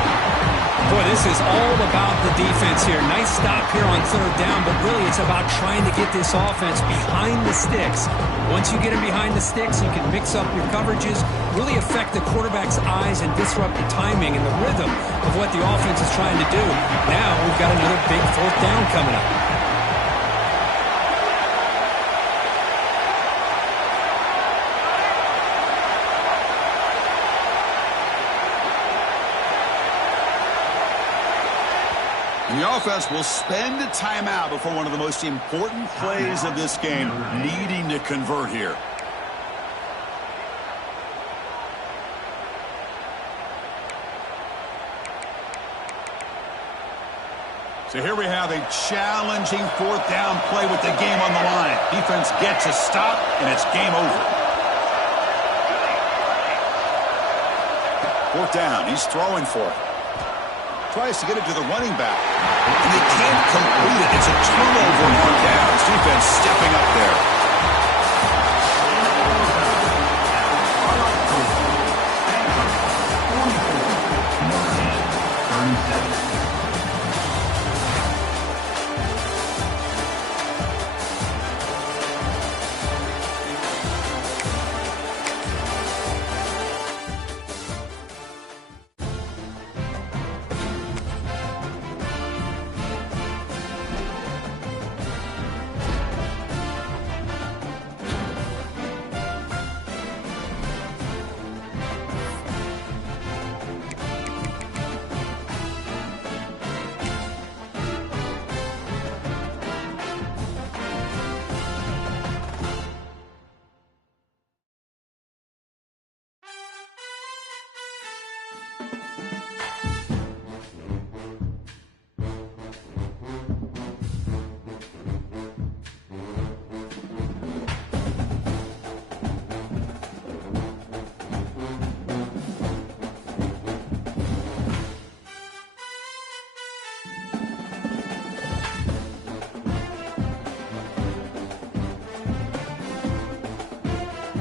Boy, this is all about the defense here. Nice stop here on 3rd down, but really it's about trying to get this offense behind the sticks. Once you get them behind the sticks, you can mix up your coverages, really affect the quarterback's eyes and disrupt the timing and the rhythm of what the offense is trying to do. Now we've got another big 4th down coming up. The offense will spend a timeout before one of the most important plays of this game, needing to convert here. So here we have a challenging 4th down play with the game on the line. Defense gets a stop, and it's game over. 4th down, he's throwing for it. Tries to get it to the running back. And they can't complete it. It's a